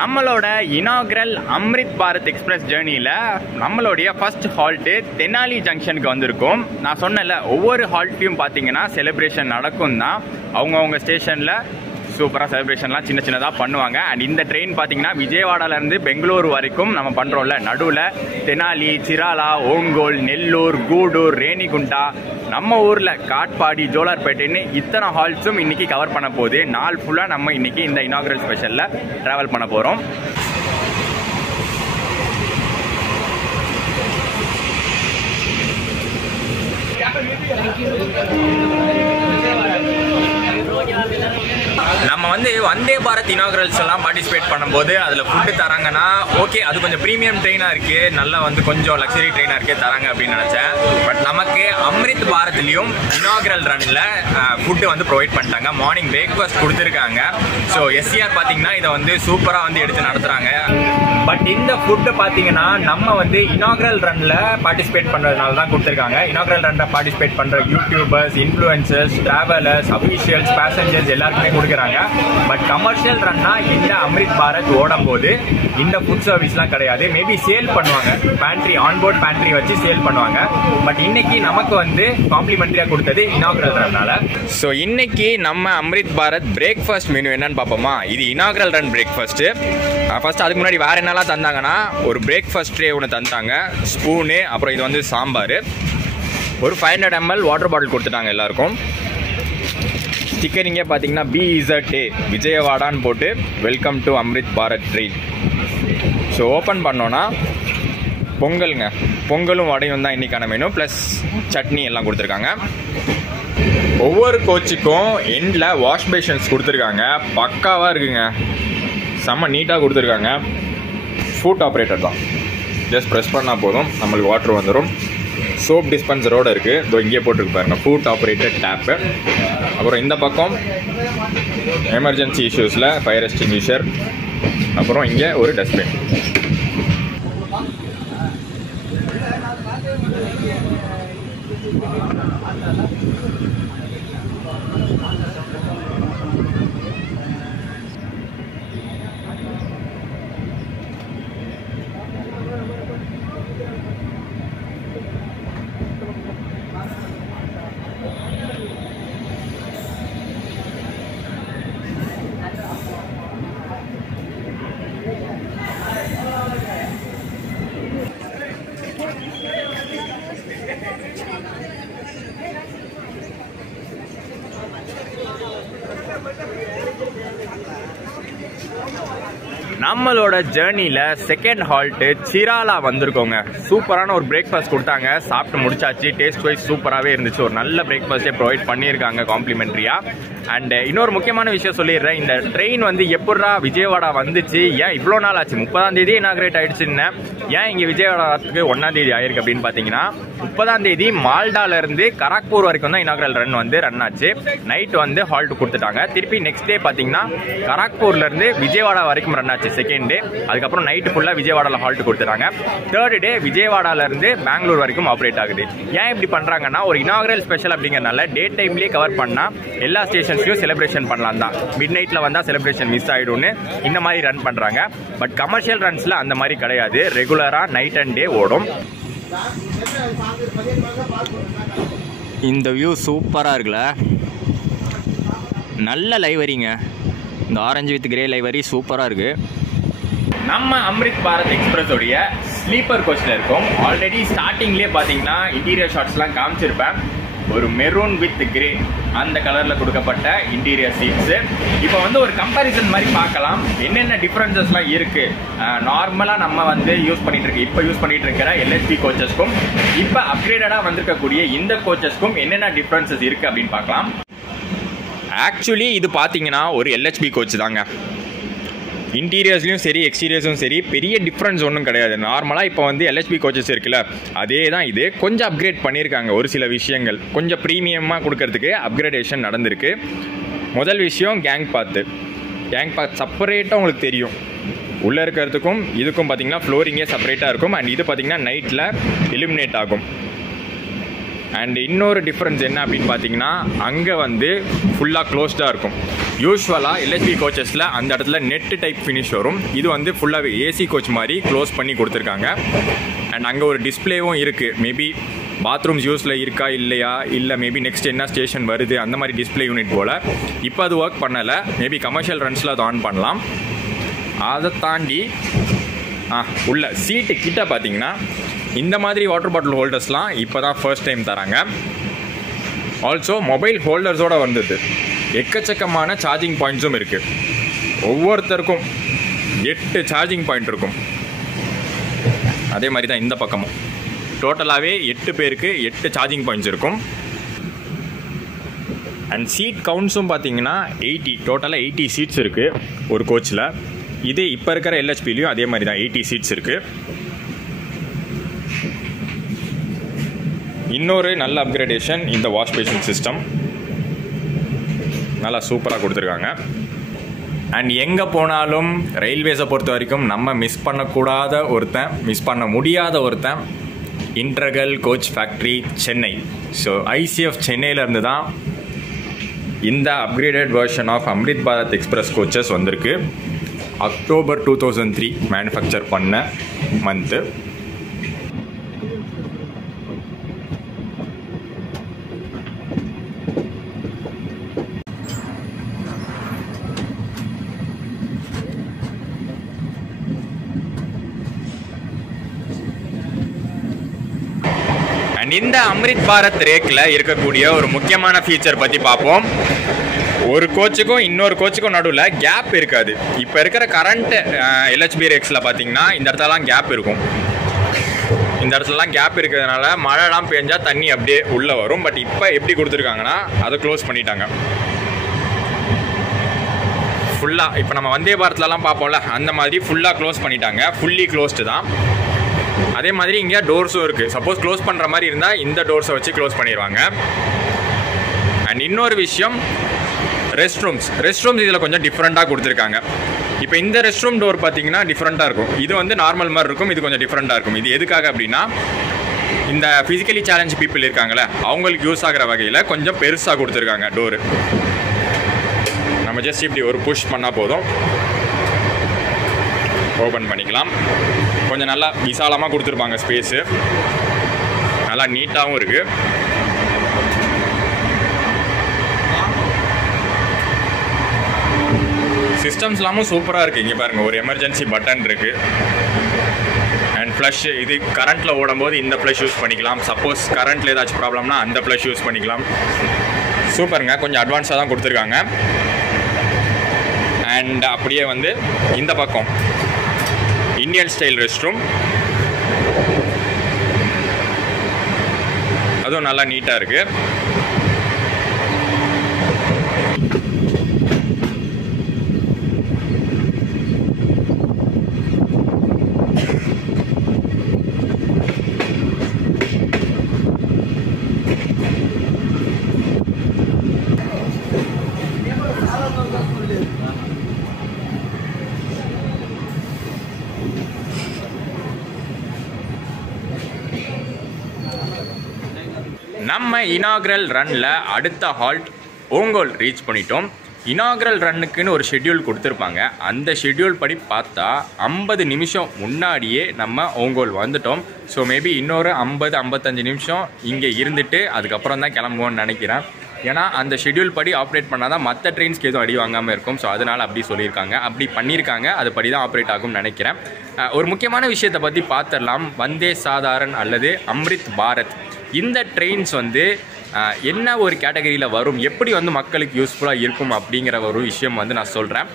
நம்மளோட இனாகரல் அம்ரித் பாரத் எக்ஸ்பிரஸ் ஜேர்னியில் நம்மளுடைய ஃபர்ஸ்ட் ஹால்ட்டு தெனாலி ஜங்ஷனுக்கு வந்திருக்கோம். நான் சொன்னல, ஒவ்வொரு ஹால்ட்லையும் பார்த்தீங்கன்னா செலிப்ரேஷன் நடக்கும் தான். அவங்கவுங்க ஸ்டேஷனில் சூப்பராக செலிப்ரேஷன்லாம் சின்ன சின்னதாக பண்ணுவாங்க. அண்ட் இந்த ட்ரெயின் பார்த்தீங்கன்னா விஜயவாடாலேருந்து பெங்களூர் வரைக்கும் நம்ம பண்ணுறோம்ல, நடுவில் தெனாலி, சிராலா, ஓங்கோல், நெல்லூர், கூடூர், ரேணிகுண்டா, நம்ம ஊரில் காட்பாடி, ஜோலார்பேட்டைன்னு இத்தனை ஹால்ஸும் இன்றைக்கி கவர் பண்ண போகுது. நாள் ஃபுல்லாக நம்ம இன்றைக்கி இந்த இனாகரல் ஸ்பெஷலில் ட்ராவல் பண்ண போகிறோம். நம்ம வந்து வந்தே பாரத் இனாகரல்ஸ் எல்லாம் பார்ட்டிசிபேட் பண்ணும்போது அதில் ஃபுட்டு தராங்கன்னா ஓகே, அது கொஞ்சம் ப்ரீமியம் ட்ரெயினாக இருக்குது, நல்லா வந்து கொஞ்சம் லக்ஸரி ட்ரெயினாக இருக்குது தராங்க அப்படின்னு நினச்சேன். பட் நமக்கு அம்ரித் பாரத்லேயும் இனாகரல் ரன்னில் ஃபுட்டு வந்து ப்ரொவைட் பண்ணிட்டாங்க. மார்னிங் பிரேக்ஃபாஸ்ட் கொடுத்துருக்காங்க. ஸோ எஸ்சிஆர் பார்த்தீங்கன்னா இதை வந்து சூப்பராக வந்து எடுத்து நடத்துகிறாங்க. பட் இந்த ஃபுட்டு பார்த்தீங்கன்னா நம்ம வந்து இனாகரல் ரன்னில் பார்ட்டிசிபேட் பண்ணுறதுனால தான் கொடுத்துருக்காங்க. இனாகரல் ரன்னில் பார்ட்டிசிபேட் பண்ணுற YouTubers, influencers, travellers, officials, passengers எல்லாருக்குமே கொடுக்குறாங்க. பட் கமர்ஷியல் ரன்னா இந்த அம்ரித் பாரத் ஓடும் போது இந்த ஃபுட் சர்வீஸ்லாம் கிடையாது. மேபி சேல் பண்ணுவாங்க, பேண்ட்ரி ஆன்போர்ட் பேண்ட்ரி வச்சு சேல் பண்ணுவாங்க. பட் இன்னைக்கு நமக்கு வந்து காம்ப்ளிமெண்ட்ரியாக கொடுத்தது இனாகரல் ரன்னால. ஸோ இன்னைக்கு நம்ம அம்ரித் பாரத் பிரேக்ஃபாஸ்ட் மெனு என்னன்னு பார்ப்போமா. இது இனாகரல் ரன் பிரேக்ஃபாஸ்ட்டு. ஃபர்ஸ்ட் அதுக்கு முன்னாடி வேற என்னெல்லாம் தந்தாங்கன்னா, ஒரு பிரேக்ஃபாஸ்ட் ட்ரே ஒன்று தந்தாங்க, ஸ்பூனு, அப்புறம் இது வந்து சாம்பார், ஒரு 500 ml வாட்டர் பாட்டில் கொடுத்துட்டாங்க எல்லாருக்கும். ஸ்டிக்கரிங்கே பார்த்தீங்கன்னா பி இஸ் அ டே விஜயவாடான்னு போட்டு welcome to Amrit Bharat train. So open பண்ணோன்னா பொங்கலுங்க, பொங்கலும் வடையும் தான் இன்றைக்கான மெனு, ப்ளஸ் சட்னி எல்லாம் கொடுத்துருக்காங்க. ஒவ்வொரு கோச்சுக்கும் எண்டில் வாஷ் பேஷன்ஸ் கொடுத்துருக்காங்க. பக்காவாக இருக்குங்க, செம்ம நீட்டாக கொடுத்துருக்காங்க. ஃபுட் ஆப்ரேட்டர் தான், ஜஸ்ட் ப்ரெஸ் பண்ணால் போதும் நம்மளுக்கு வாட்டர் வந்துடும். சோப் டிஸ்பென்சரோடு இருக்குது, இதோ இங்கே போட்டுருக்கு பாருங்க, ஃபுட் ஆப்ரேட்டர் டேப்பு. அப்புறம் இந்த பக்கம் எமர்ஜென்சி இஷ்யூஸில் ஃபயர் எக்ஸ்டிங்விஷர், அப்புறம் இங்கே ஒரு டஸ்ட்பின். நம்மளோட ஜேர்னியில் செகண்ட் ஹால்ட்டு சிராலா வந்திருக்கோங்க. சூப்பரான ஒரு பிரேக்ஃபாஸ்ட் கொடுத்தாங்க, சாப்பிட்டு முடிச்சாச்சு. டேஸ்ட் வைஸ் சூப்பராகவே இருந்துச்சு. ஒரு நல்ல பிரேக்ஃபாஸ்ட்டே ப்ரொவைட் பண்ணியிருக்காங்க காம்ப்ளிமெண்ட்ரியாக. அண்ட் இன்னொரு முக்கியமான விஷயம் சொல்லிடுறேன், இந்த ட்ரெயின் வந்து எப்படா விஜயவாடா வந்துச்சு, ஏன் இவ்வளோ நாள் ஆச்சு, 30ஆம் தேதி இனாகிரேட் ஆயிடுச்சுன்னு, ஏன் இங்கே விஜயவாடாவுக்கு 1ஆம் தேதி ஆயிருக்கு அப்படின்னு பார்த்தீங்கன்னா, 30ஆம் தேதி மால்டாலேருந்து கராக்பூர் வரைக்கும் தான் இனாகிரல் ரன் வந்து ரன் ஆச்சு. நைட் வந்து ஹால்ட் கொடுத்துட்டாங்க. திருப்பி நெக்ஸ்ட் டே பார்த்தீங்கன்னா கராக்பூர்லேருந்து விஜயவாடா வரைக்கும் ரன் ஆச்சு செகண்ட் டே. அதுக்கப்புறம் நைட்டு ஃபுல்லாக விஜயவாடாவில் ஹால்ட் கொடுத்துட்டாங்க. தேர்ட் டே விஜயவாடாலேருந்து பெங்களூர் வரைக்கும் ஆப்ரேட் ஆகுது. ஏன் இப்படி பண்ணுறாங்கன்னா, ஒரு இனாகிரல் ஸ்பெஷல் அப்படிங்கிறனால டே டைம்லேயே கவர் பண்ணால் எல்லா ஸ்டேஷன்ஸ்லையும் செலிப்ரேஷன் பண்ணலாம் தான். மிட் நைட்டில் வந்தால் செலிப்ரேஷன் மிஸ் ஆகிடும்னு இந்த மாதிரி ரன் பண்ணுறாங்க. பட் கமர்ஷியல் ரன்ஸில் அந்த மாதிரி கிடையாது, ரெகுலராக நைட் அண்ட் டே ஓடும். இந்த வியூ சூப்பராக இருக்குல்ல, நல்ல லைவரிங்க. இந்த ஆரஞ்சு வித் கிரே லைவரி சூப்பராக இருக்குது. நம்ம அம்ரித் பாரத் எக்ஸ்பிரஸோடைய ஸ்லீப்பர் கோச்சில் இருக்கும். ஆல்ரெடி ஸ்டார்டிங்லேயே பார்த்தீங்கன்னா இன்டீரியர் ஷாட்ஸ்லாம் காமிச்சிருப்பேன். ஒரு மெரூன் வித் கிரே அந்த கலரில் கொடுக்கப்பட்ட இன்டீரியர் சீட்ஸு. இப்போ வந்து ஒரு கம்பேரிசன் மாதிரி பார்க்கலாம், என்னென்ன டிஃப்ரென்சஸ்லாம் இருக்குது. நார்மலாக நம்ம வந்து இப்போ யூஸ் பண்ணிட்டு இருக்கிற எல்ஹெச்பி கோச்சஸ்க்கும் இப்போ அப்கிரேடடாக வந்திருக்கக்கூடிய இந்த கோச்சஸ்க்கும் என்னென்ன டிஃப்ரென்சஸ் இருக்குது அப்படின்னு பார்க்கலாம். ஆக்சுவலி இது பார்த்தீங்கன்னா ஒரு எல்ஹெச்பி கோச் தாங்க. இன்டீரியர்ஸ்லையும் சரி எக்ஸ்டீரியர்ஸும் சரி பெரிய டிஃப்ரென்ஸ் ஒன்றும் கிடையாது. நார்மலாக இப்போ வந்து எல்ஹெச்பி கோச்சஸ் இருக்குல்ல, அதே தான் இது. கொஞ்சம் அப்கிரேட் பண்ணியிருக்காங்க, ஒரு சில விஷயங்கள் கொஞ்சம் ப்ரீமியமாக கொடுக்கறதுக்கு அப்கிரேடேஷன் நடந்திருக்கு. முதல் விஷயம் கேங் பாத் செப்பரேட்டாக உங்களுக்கு தெரியும். உள்ளே இருக்கிறதுக்கும் இதுக்கும் பார்த்தீங்கன்னா ஃப்ளோரிங்கே செப்பரேட்டாக இருக்கும். அண்ட் இது பார்த்தீங்கன்னா நைட்டில் இலுமினேட் ஆகும். அண்ட் இன்னொரு டிஃப்ரென்ஸ் என்ன அப்படின்னு பார்த்தீங்கன்னா, அங்கே வந்து ஃபுல்லாக க்ளோஸ்டாக இருக்கும். யூஸ்வலாக எல்ஹெச்பி கோச்சஸில் அந்த இடத்துல நெட்டு டைப் ஃபினிஷ் வரும். இது வந்து ஃபுல்லாகவே ஏசி கோச் மாதிரி க்ளோஸ் பண்ணி கொடுத்துருக்காங்க. அண்ட் அங்கே ஒரு டிஸ்பிளேவும் இருக்குது. மேபி பாத்ரூம்ஸ் யூஸில் இருக்கா இல்லையா, இல்லை மேபி நெக்ஸ்ட் என்ன ஸ்டேஷன் வருது அந்த மாதிரி டிஸ்பிளே யூனிட் போல். இப்போ அது ஒர்க் பண்ணலை, மேபி கமர்ஷியல் ரன்ஸில் அது ஆன் பண்ணலாம். அதை தாண்டி உள்ள சீட்டு கிட்ட பார்த்தீங்கன்னா இந்த மாதிரி வாட்டர் பாட்டில் ஹோல்டர்ஸ்லாம் இப்போ தான் ஃபர்ஸ்ட் டைம் தராங்க. ஆல்சோ மொபைல் ஹோல்டர்ஸோடு வந்தது. எக்கச்சக்கமான சார்ஜிங் பாயிண்ட்ஸும் இருக்குது. ஒவ்வொருத்தருக்கும் 8 சார்ஜிங் பாயிண்ட் இருக்கும். அதே மாதிரி தான் இந்த பக்கமும் டோட்டலாகவே 8 பேருக்கு 8 சார்ஜிங் பாயிண்ட்ஸ் இருக்கும். அண்ட் சீட் கவுண்ட்ஸும் பார்த்தீங்கன்னா 80, டோட்டலாக 80 சீட்ஸ் இருக்குது ஒரு கோச்சில். இது இப்போ இருக்கிற LHPலையும் அதே மாதிரி தான் 80 சீட்ஸ் இருக்குது. இன்னொரு நல்ல அப்கிரேடேஷன் இந்த வாஷ் பேஷன் சிஸ்டம், நல்லா சூப்பராக கொடுத்துருக்காங்க. அண்ட் எங்கே போனாலும் ரயில்வேஸை பொறுத்த வரைக்கும் நம்ம மிஸ் பண்ண முடியாத ஒருத்தன் integral coach factory Chennai. So ICF சென்னையிலேருந்து தான் இந்த upgraded version of Amrit Bharat express coaches வந்திருக்கு. அக்டோபர் 2003 மேனுஃபேக்சர் பண்ண மந்த்து. அண்ட் இந்த அம்ரித் பாரத் ரேக்கில் இருக்கக்கூடிய ஒரு முக்கியமான ஃபீச்சர் பற்றி பார்ப்போம். ஒரு கோச்சுக்கும் இன்னொரு கோச்சுக்கும் நடுவில் கேப் இருக்காது. இப்போ இருக்கிற கரண்ட் LHB ரேக்ஸில் பார்த்தீங்கன்னா இந்த இடத்துலலாம் கேப் இருக்கும். இந்த இடத்துலலாம் கேப் இருக்கிறதுனால மழைலாம் பெஞ்சால் தண்ணி அப்படியே உள்ளே வரும். பட் இப்போ எப்படி கொடுத்துருக்காங்கன்னா அதை க்ளோஸ் பண்ணிட்டாங்க ஃபுல்லாக. இப்போ நம்ம வந்தே பாரத்லலாம் பார்ப்போம்ல, அந்த மாதிரி ஃபுல்லாக க்ளோஸ் பண்ணிட்டாங்க. ஃபுல்லி க்ளோஸ்டு தான். அதே மாதிரி இங்கே டோர்ஸும் இருக்குது. சப்போஸ் க்ளோஸ் பண்ணுற மாதிரி இருந்தால் இந்த டோர்ஸை வச்சு க்ளோஸ் பண்ணிடுவாங்க. அண்ட் இன்னொரு விஷயம், ரெஸ்ட் ரூம்ஸ் இதில் கொஞ்சம் டிஃப்ரெண்ட்டாக கொடுத்துருக்காங்க. இப்போ இந்த ரெஸ்ட் ரூம் டோர் பார்த்தீங்கன்னா டிஃப்ரெண்ட்டாக இருக்கும். இது வந்து நார்மல் மாதிரி இருக்கும், இது கொஞ்சம் டிஃப்ரெண்ட்டாக இருக்கும். இது எதுக்காக அப்படின்னா, இந்த ஃபிசிக்கலி சேலஞ்ச் பீப்புள் இருக்காங்களே அவங்களுக்கு யூஸ் ஆகிற வகையில் கொஞ்சம் பெருசாக கொடுத்துருக்காங்க டோரு. நம்ம ஜஸ்ட் இப்படி ஒரு புஷ் பண்ணால் போதும், ஓப்பன் பண்ணிக்கலாம். கொஞ்சம் நல்லா விசாலமாக கொடுத்துருப்பாங்க ஸ்பேஸு, நல்லா நீட்டாகவும் இருக்குது. சிஸ்டம்ஸ்லாமும் சூப்பராக இருக்குது. இங்கே பாருங்கள், ஒரு எமர்ஜென்சி பட்டன் இருக்குது. அண்ட் ஃப்ளஷ், இது கரண்ட்டில் ஓடும்போது இந்த ஃப்ளஷ் யூஸ் பண்ணிக்கலாம். சப்போஸ் கரண்ட்டில் ஏதாச்சும் ப்ராப்ளம்னா அந்த ஃப்ளஷ் யூஸ் பண்ணிக்கலாம். சூப்பருங்க, கொஞ்சம் அட்வான்ஸாக தான் கொடுத்துருக்காங்க. அண்ட் அப்படியே வந்து இந்த பக்கம் இந்தியன் ஸ்டைல் ரெஸ்ட் ரூம், அதுவும் நல்லா நீட்டாக இருக்குது. நம்ம இனாக்ரல் ரன்னில் அடுத்த ஹால்ட் ஓங்கோல் ரீச் பண்ணிட்டோம். இனாக்ரல் ரன்னுக்குன்னு ஒரு ஷெட்யூல் கொடுத்துருப்பாங்க. அந்த ஷெட்யூல் படி பார்த்தா 50 நிமிஷம் முன்னாடியே நம்ம ஓங்கோல் வந்துட்டோம். ஸோ மேபி இன்னொரு 50-55 நிமிஷம் இங்கே இருந்துட்டு அதுக்கப்புறம் தான் கிளம்புவோன்னு நினைக்கிறேன். ஏன்னா அந்த ஷெட்யூல் படி ஆப்ரேட் பண்ணால் தான் மற்ற ட்ரெயின்ஸ்க்கு எதுவும் அடி வாங்காமல் இருக்கும். ஸோ அதனால் அப்படி சொல்லியிருக்காங்க, அப்படி பண்ணியிருக்காங்க. அது படி தான் ஆப்ரேட் ஆகும்னு நினைக்கிறேன். ஒரு முக்கியமான விஷயத்தை பற்றி பார்த்துடலாம். வந்தே சாதாரண் அல்லது அம்ரித் பாரத், இந்த ட்ரெயின்ஸ் வந்து என்ன ஒரு கேட்டகரியில் வரும், எப்படி வந்து மக்களுக்கு யூஸ்ஃபுல்லாக இருக்கும் அப்படிங்கிற ஒரு விஷயம் வந்து நான் சொல்கிறேன்.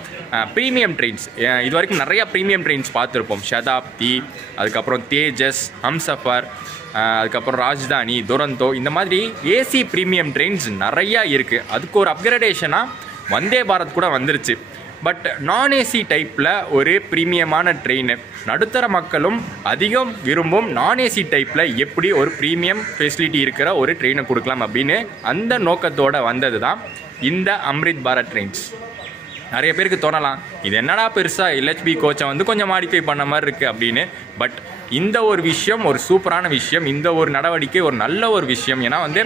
ப்ரீமியம் ட்ரெயின்ஸ், இது வரைக்கும் நிறையா ப்ரீமியம் ட்ரெயின்ஸ் பார்த்துருப்போம். சதாப்தி, அதுக்கப்புறம் தேஜஸ், ஹம்சஃபர், அதுக்கப்புறம் ராஜ்தானி, துரந்தோ, இந்த மாதிரி ஏசி ப்ரீமியம் ட்ரெயின்ஸ் நிறையா இருக்குது. அதுக்கு ஒரு அப்கிரேடேஷனாக வந்தே பாரத் கூட வந்துருச்சு. பட் நான் ஏசி டைப்பில் ஒரு ப்ரீமியமான ட்ரெயின், நடுத்தர மக்களும் அதிகம் விரும்பும் நான் ஏசி டைப்பில் எப்படி ஒரு ப்ரீமியம் ஃபெசிலிட்டி இருக்கிற ஒரு ட்ரெயினை கொடுக்கலாம் அப்படின்னு அந்த நோக்கத்தோடு வந்தது தான் இந்த அம்ரித் பாரத் ட்ரெயின்ஸ். நிறைய பேருக்கு தோணலாம், இது என்னடா பெருசாக LHB கோச்சை வந்து கொஞ்சம் மாடிஃபை பண்ண மாதிரி இருக்குது அப்படின்னு. பட் இந்த ஒரு விஷயம் ஒரு சூப்பரான விஷயம். இந்த ஒரு நடவடிக்கை ஒரு நல்ல ஒரு விஷயம். ஏன்னா வந்து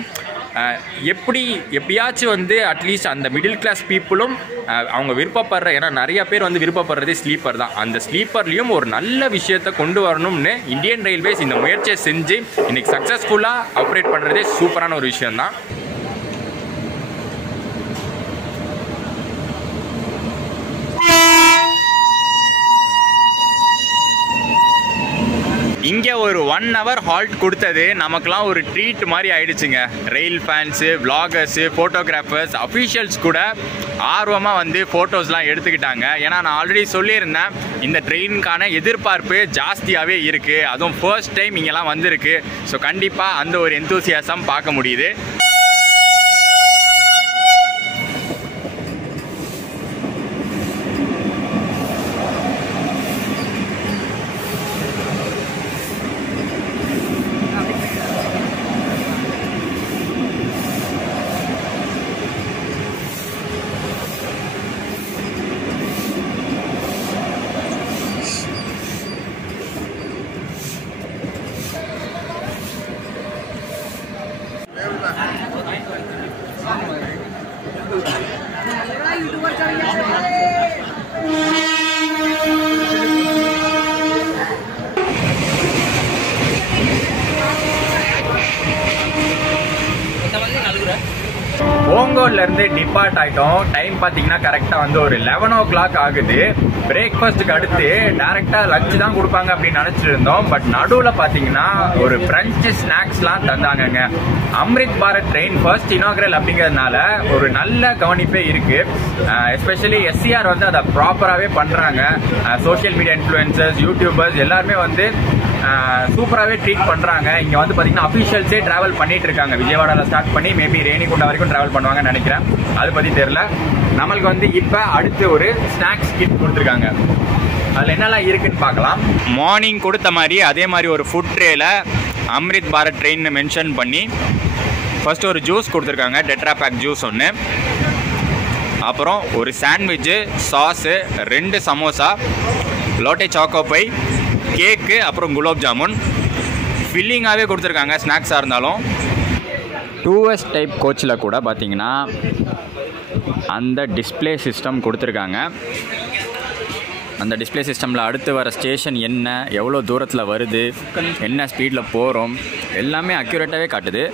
எப்படியாச்சும் வந்து அட்லீஸ்ட் அந்த மிடில் கிளாஸ் பீப்புளும் அவங்க விருப்பப்படுற, ஏன்னா நிறைய பேர் வந்து விருப்பப்படுறதே ஸ்லீப்பர் தான், அந்த ஸ்லீப்பர்லேயும் ஒரு நல்ல விஷயத்தை கொண்டு வரணும்னு இந்தியன் ரயில்வேஸ் இந்த முயற்சியை செஞ்சு இன்றைக்கி சக்ஸஸ்ஃபுல்லாக ஆப்ரேட் பண்ணுறதே சூப்பரான ஒரு விஷயந்தான். இங்கே ஒரு 1 hour ஹால்ட் கொடுத்தது நமக்குலாம் ஒரு ட்ரீட் மாதிரி ஆயிடுச்சுங்க. ரயில் ஃபேன்ஸு, விளாகர்ஸு, ஃபோட்டோகிராஃபர்ஸ், அஃபீஷியல்ஸ் கூட ஆர்வமாக வந்து ஃபோட்டோஸ்லாம் எடுத்துக்கிட்டாங்க. ஏன்னா நான் ஆல்ரெடி சொல்லியிருந்தேன், இந்த ட்ரெயினுக்கான எதிர்பார்ப்பு ஜாஸ்தியாகவே இருக்குது. அதுவும் ஃபர்ஸ்ட் டைம் இங்கெல்லாம் வந்திருக்கு. ஸோ கண்டிப்பாக அந்த ஒரு எந்தூசியாசம் பார்க்க முடியுது. ஓங்கோல்லேருந்து டிபார்ட் ஆகிட்டோம். டைம் பார்த்தீங்கன்னா கரெக்டாக வந்து ஒரு 11 o'clock ஆகுது. பிரேக்ஃபாஸ்ட்டுக்கு அடுத்து டேரெக்டாக லஞ்ச் தான் கொடுப்பாங்க அப்படின்னு நினச்சிட்டு இருந்தோம். பட் நடுவில் பார்த்தீங்கன்னா ஒரு ஃப்ரெஞ்சு ஸ்நாக்ஸ்லாம் தந்தாங்கங்க. Amrit Bharat train first inaugural அப்படிங்கிறதுனால ஒரு நல்ல கவனிப்பே இருக்குது. எஸ்பெஷலி எஸ்சிஆர் வந்து அதை ப்ராப்பராகவே பண்ணுறாங்க. சோஷியல் மீடியா இன்ஃப்ளூயன்சர்ஸ், யூடியூபர்ஸ் எல்லாருமே வந்து சூப்பராகவே ட்ரீட் பண்ணுறாங்க. இங்கே வந்து பார்த்தீங்கன்னா அஃபிஷியல்ஸே ட்ராவல் பண்ணிட்டு இருக்காங்க. விஜயவாடாவில் ஸ்டார்ட் பண்ணி மேபி ரேணிகுண்டா வரைக்கும் ட்ராவல் பண்ணுவாங்கன்னு நினைக்கிறேன். அதை பற்றி தெரியல. நம்மளுக்கு வந்து இப்போ அடுத்து ஒரு ஸ்நாக்ஸ் கிட் கொடுத்துருக்காங்க. அதில் என்னெல்லாம் இருக்குன்னு பார்க்கலாம். மார்னிங் கொடுத்த மாதிரி அதே மாதிரி ஒரு ஃபுட் ட்ரேல அம்ரித் பாரத் ட்ரெயின்னு மென்ஷன் பண்ணி ஃபர்ஸ்ட் ஒரு ஜூஸ் கொடுத்துருக்காங்க. டெட்ரா பேக் ஜூஸ் ஒன்று, அப்புறம் ஒரு சாண்ட்விட்சு, சாஸு, 2 சமோசா, லோட்டே சாக்கோப்பை, கேக்கு, அப்புறம் குலோப் ஜாமுன் ஃபில்லிங்காகவே கொடுத்துருக்காங்க. ஸ்நாக்ஸாக இருந்தாலும் 2S டைப் கோச்சில் கூட பார்த்தீங்கன்னா அந்த டிஸ்பிளே சிஸ்டம் கொடுத்துருக்காங்க. அந்த டிஸ்பிளே சிஸ்டமில் அடுத்து வர ஸ்டேஷன் என்ன, எவ்வளோ தூரத்தில் வருது, என்ன ஸ்பீடில் போகிறோம் எல்லாமே அக்யூரேட்டாகவே காட்டுது.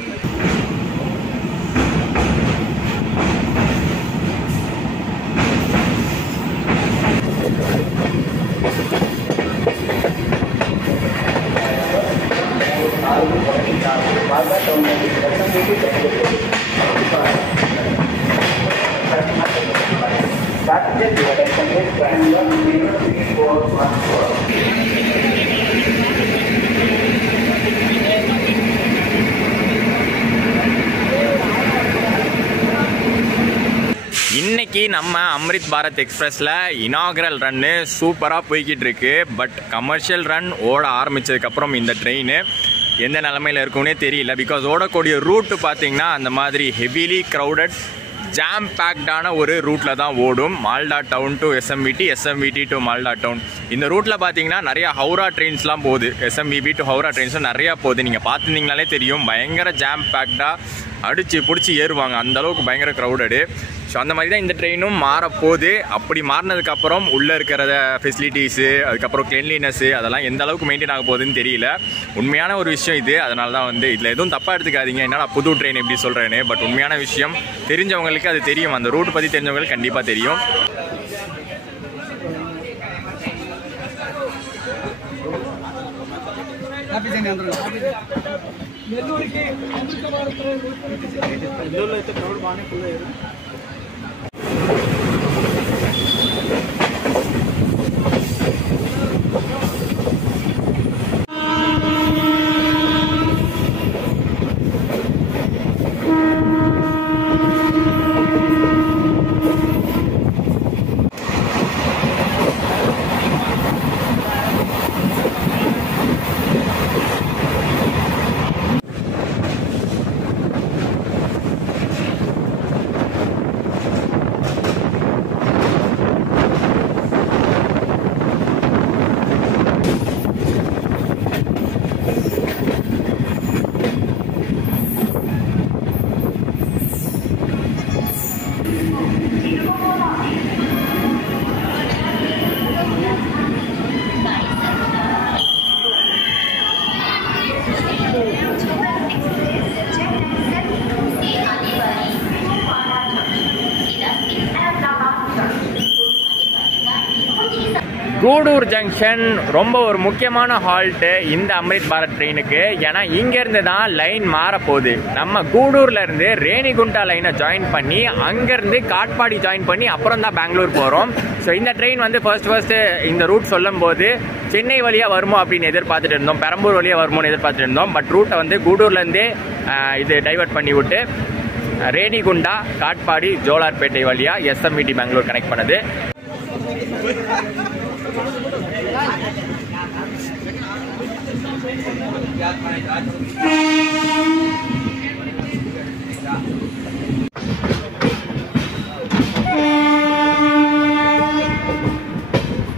இன்னைக்கு நம்ம அம்ரித் பாரத் எக்ஸ்பிரஸில் இனாகரல் ரன்னு சூப்பராக போய்கிட்டு இருக்கு. பட் கமர்ஷியல் ரன் ஓட ஆரம்பித்ததுக்கப்புறம் இந்த ட்ரெயின் எந்த நிலமையில் இருக்குன்னே தெரியல. பிகாஸ் ஓடக்கூடிய ரூட்டு பார்த்தீங்கன்னா அந்த மாதிரி ஹெவிலி க்ரௌடட் ஜாம் பேக்டான ஒரு ரூட்டில் தான் ஓடும். மால்டா டவுன் டு எஸ்எம்விடி, எஸ்எம்விடி டு மால்டா டவுன். இந்த ரூட்டில் பார்த்தீங்கன்னா நிறையா ஹவுரா ட்ரெயின்ஸ்லாம் போகுது. எஸ்எம்விபி டு ஹவுரா ட்ரெயின்ஸ்லாம் நிறையா போகுது. நீங்கள் பார்த்துருந்தீங்கனாலே தெரியும், பயங்கர ஜாம் பேக்டாக அடித்து பிடிச்சி ஏறுவாங்க. அந்தளவுக்கு பயங்கர க்ரௌடடு. ஸோ அந்த மாதிரி தான் இந்த ட்ரெயினும் மாறப்போகுது. அப்படி மாறினதுக்கப்புறம் உள்ளே இருக்கிற ஃபெசிலிட்டிஸு, அதுக்கப்புறம் கிளீன்லினஸ்ஸு அதெல்லாம் எந்த அளவுக்கு மெயின்டைன் ஆக போகுதுன்னு தெரியல. உண்மையான ஒரு விஷயம் இது. அதனால தான் வந்து இதில் எதுவும் தப்பாக எடுத்துக்காதீங்க, என்னடா புது ட்ரெயின் எப்படி சொல்கிறேன்னு. பட் உண்மையான விஷயம் தெரிஞ்சவங்களுக்கு அது தெரியும். அந்த ரூட் பற்றி தெரிஞ்சவங்களுக்கு கண்டிப்பாக தெரியும். నెల్లూరులో అయితే క్రౌడ్ బాగానే ఫుల్ అయ్యారు. கூடூர் ஜங்ஷன் ரொம்ப ஒரு முக்கியமான ஹால்ட்டு இந்த அம்ரித் பாரத் ட்ரெயினுக்கு. ஏன்னா இங்கேருந்து தான் லைன் மாறப்போகுது. நம்ம கூடூர்லேருந்து ரேணிகுண்டா லைனை ஜாயின் பண்ணி அங்கேருந்து காட்பாடி ஜாயின் பண்ணி அப்புறம் தான் பெங்களூர் போகிறோம். ஸோ இந்த ட்ரெயின் வந்து ஃபர்ஸ்ட்டு இந்த ரூட் சொல்லும் போது சென்னை வழியாக வருமோ அப்படின்னு எதிர்பார்த்துட்டு இருந்தோம், பெரம்பூர் வழியாக வருமோன்னு எதிர்பார்த்துட்டு இருந்தோம். பட் ரூட்டை வந்து கூடூர்லேருந்தே இது டைவர்ட் பண்ணி விட்டு ரேணிகுண்டா, காட்பாடி, ஜோலார்பேட்டை வழியாக எஸ்எம்விடி பெங்களூர் கனெக்ட் பண்ணுது.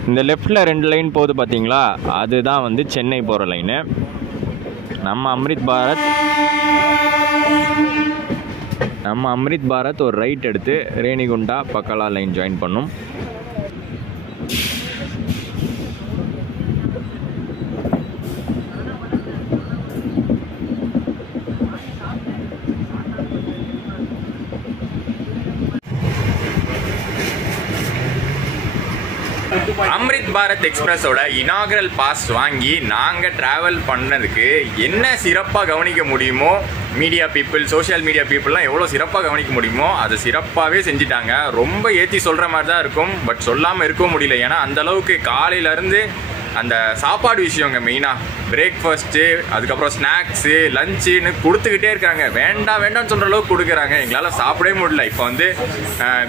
இந்த லெஃப்டில் 2 லைன் போகுது பார்த்தீங்களா, அதுதான் வந்து சென்னை போகிற லைனு. நம்ம அம்ரித் பாரத் நம்ம அம்ரித் பாரத் ஒரு ரைட் எடுத்து ரேணிகுண்டா பக்கலா லைன் ஜாயின் பண்ணும். அம்ரித் பாரத் எக்ஸ்பிரஸோட இனாகரல் பாஸ் வாங்கி நாங்கள் ட்ராவல் பண்ணதுக்கு என்ன சிறப்பாக கவனிக்க முடியுமோ, மீடியா பீப்புள், சோஷியல் மீடியா பீப்புளெலாம் எவ்வளோ சிறப்பாக கவனிக்க முடியுமோ அதை சிறப்பாகவே செஞ்சுட்டாங்க. ரொம்ப ஏற்றி சொல்கிற மாதிரி தான் இருக்கும், பட் சொல்லாமல் இருக்கவும் முடியல. ஏன்னா அந்தளவுக்கு காலையிலேருந்து அந்த சாப்பாடு விஷயங்க மெயினாக பிரேக்ஃபாஸ்ட்டு, அதுக்கப்புறம் ஸ்நாக்ஸு, லஞ்சுன்னு கொடுத்துக்கிட்டே இருக்காங்க. வேண்டாம் வேண்டாம்னு சொல்கிற அளவுக்கு கொடுக்குறாங்க. எங்களால் சாப்பிடவே முடியல. இப்போ வந்து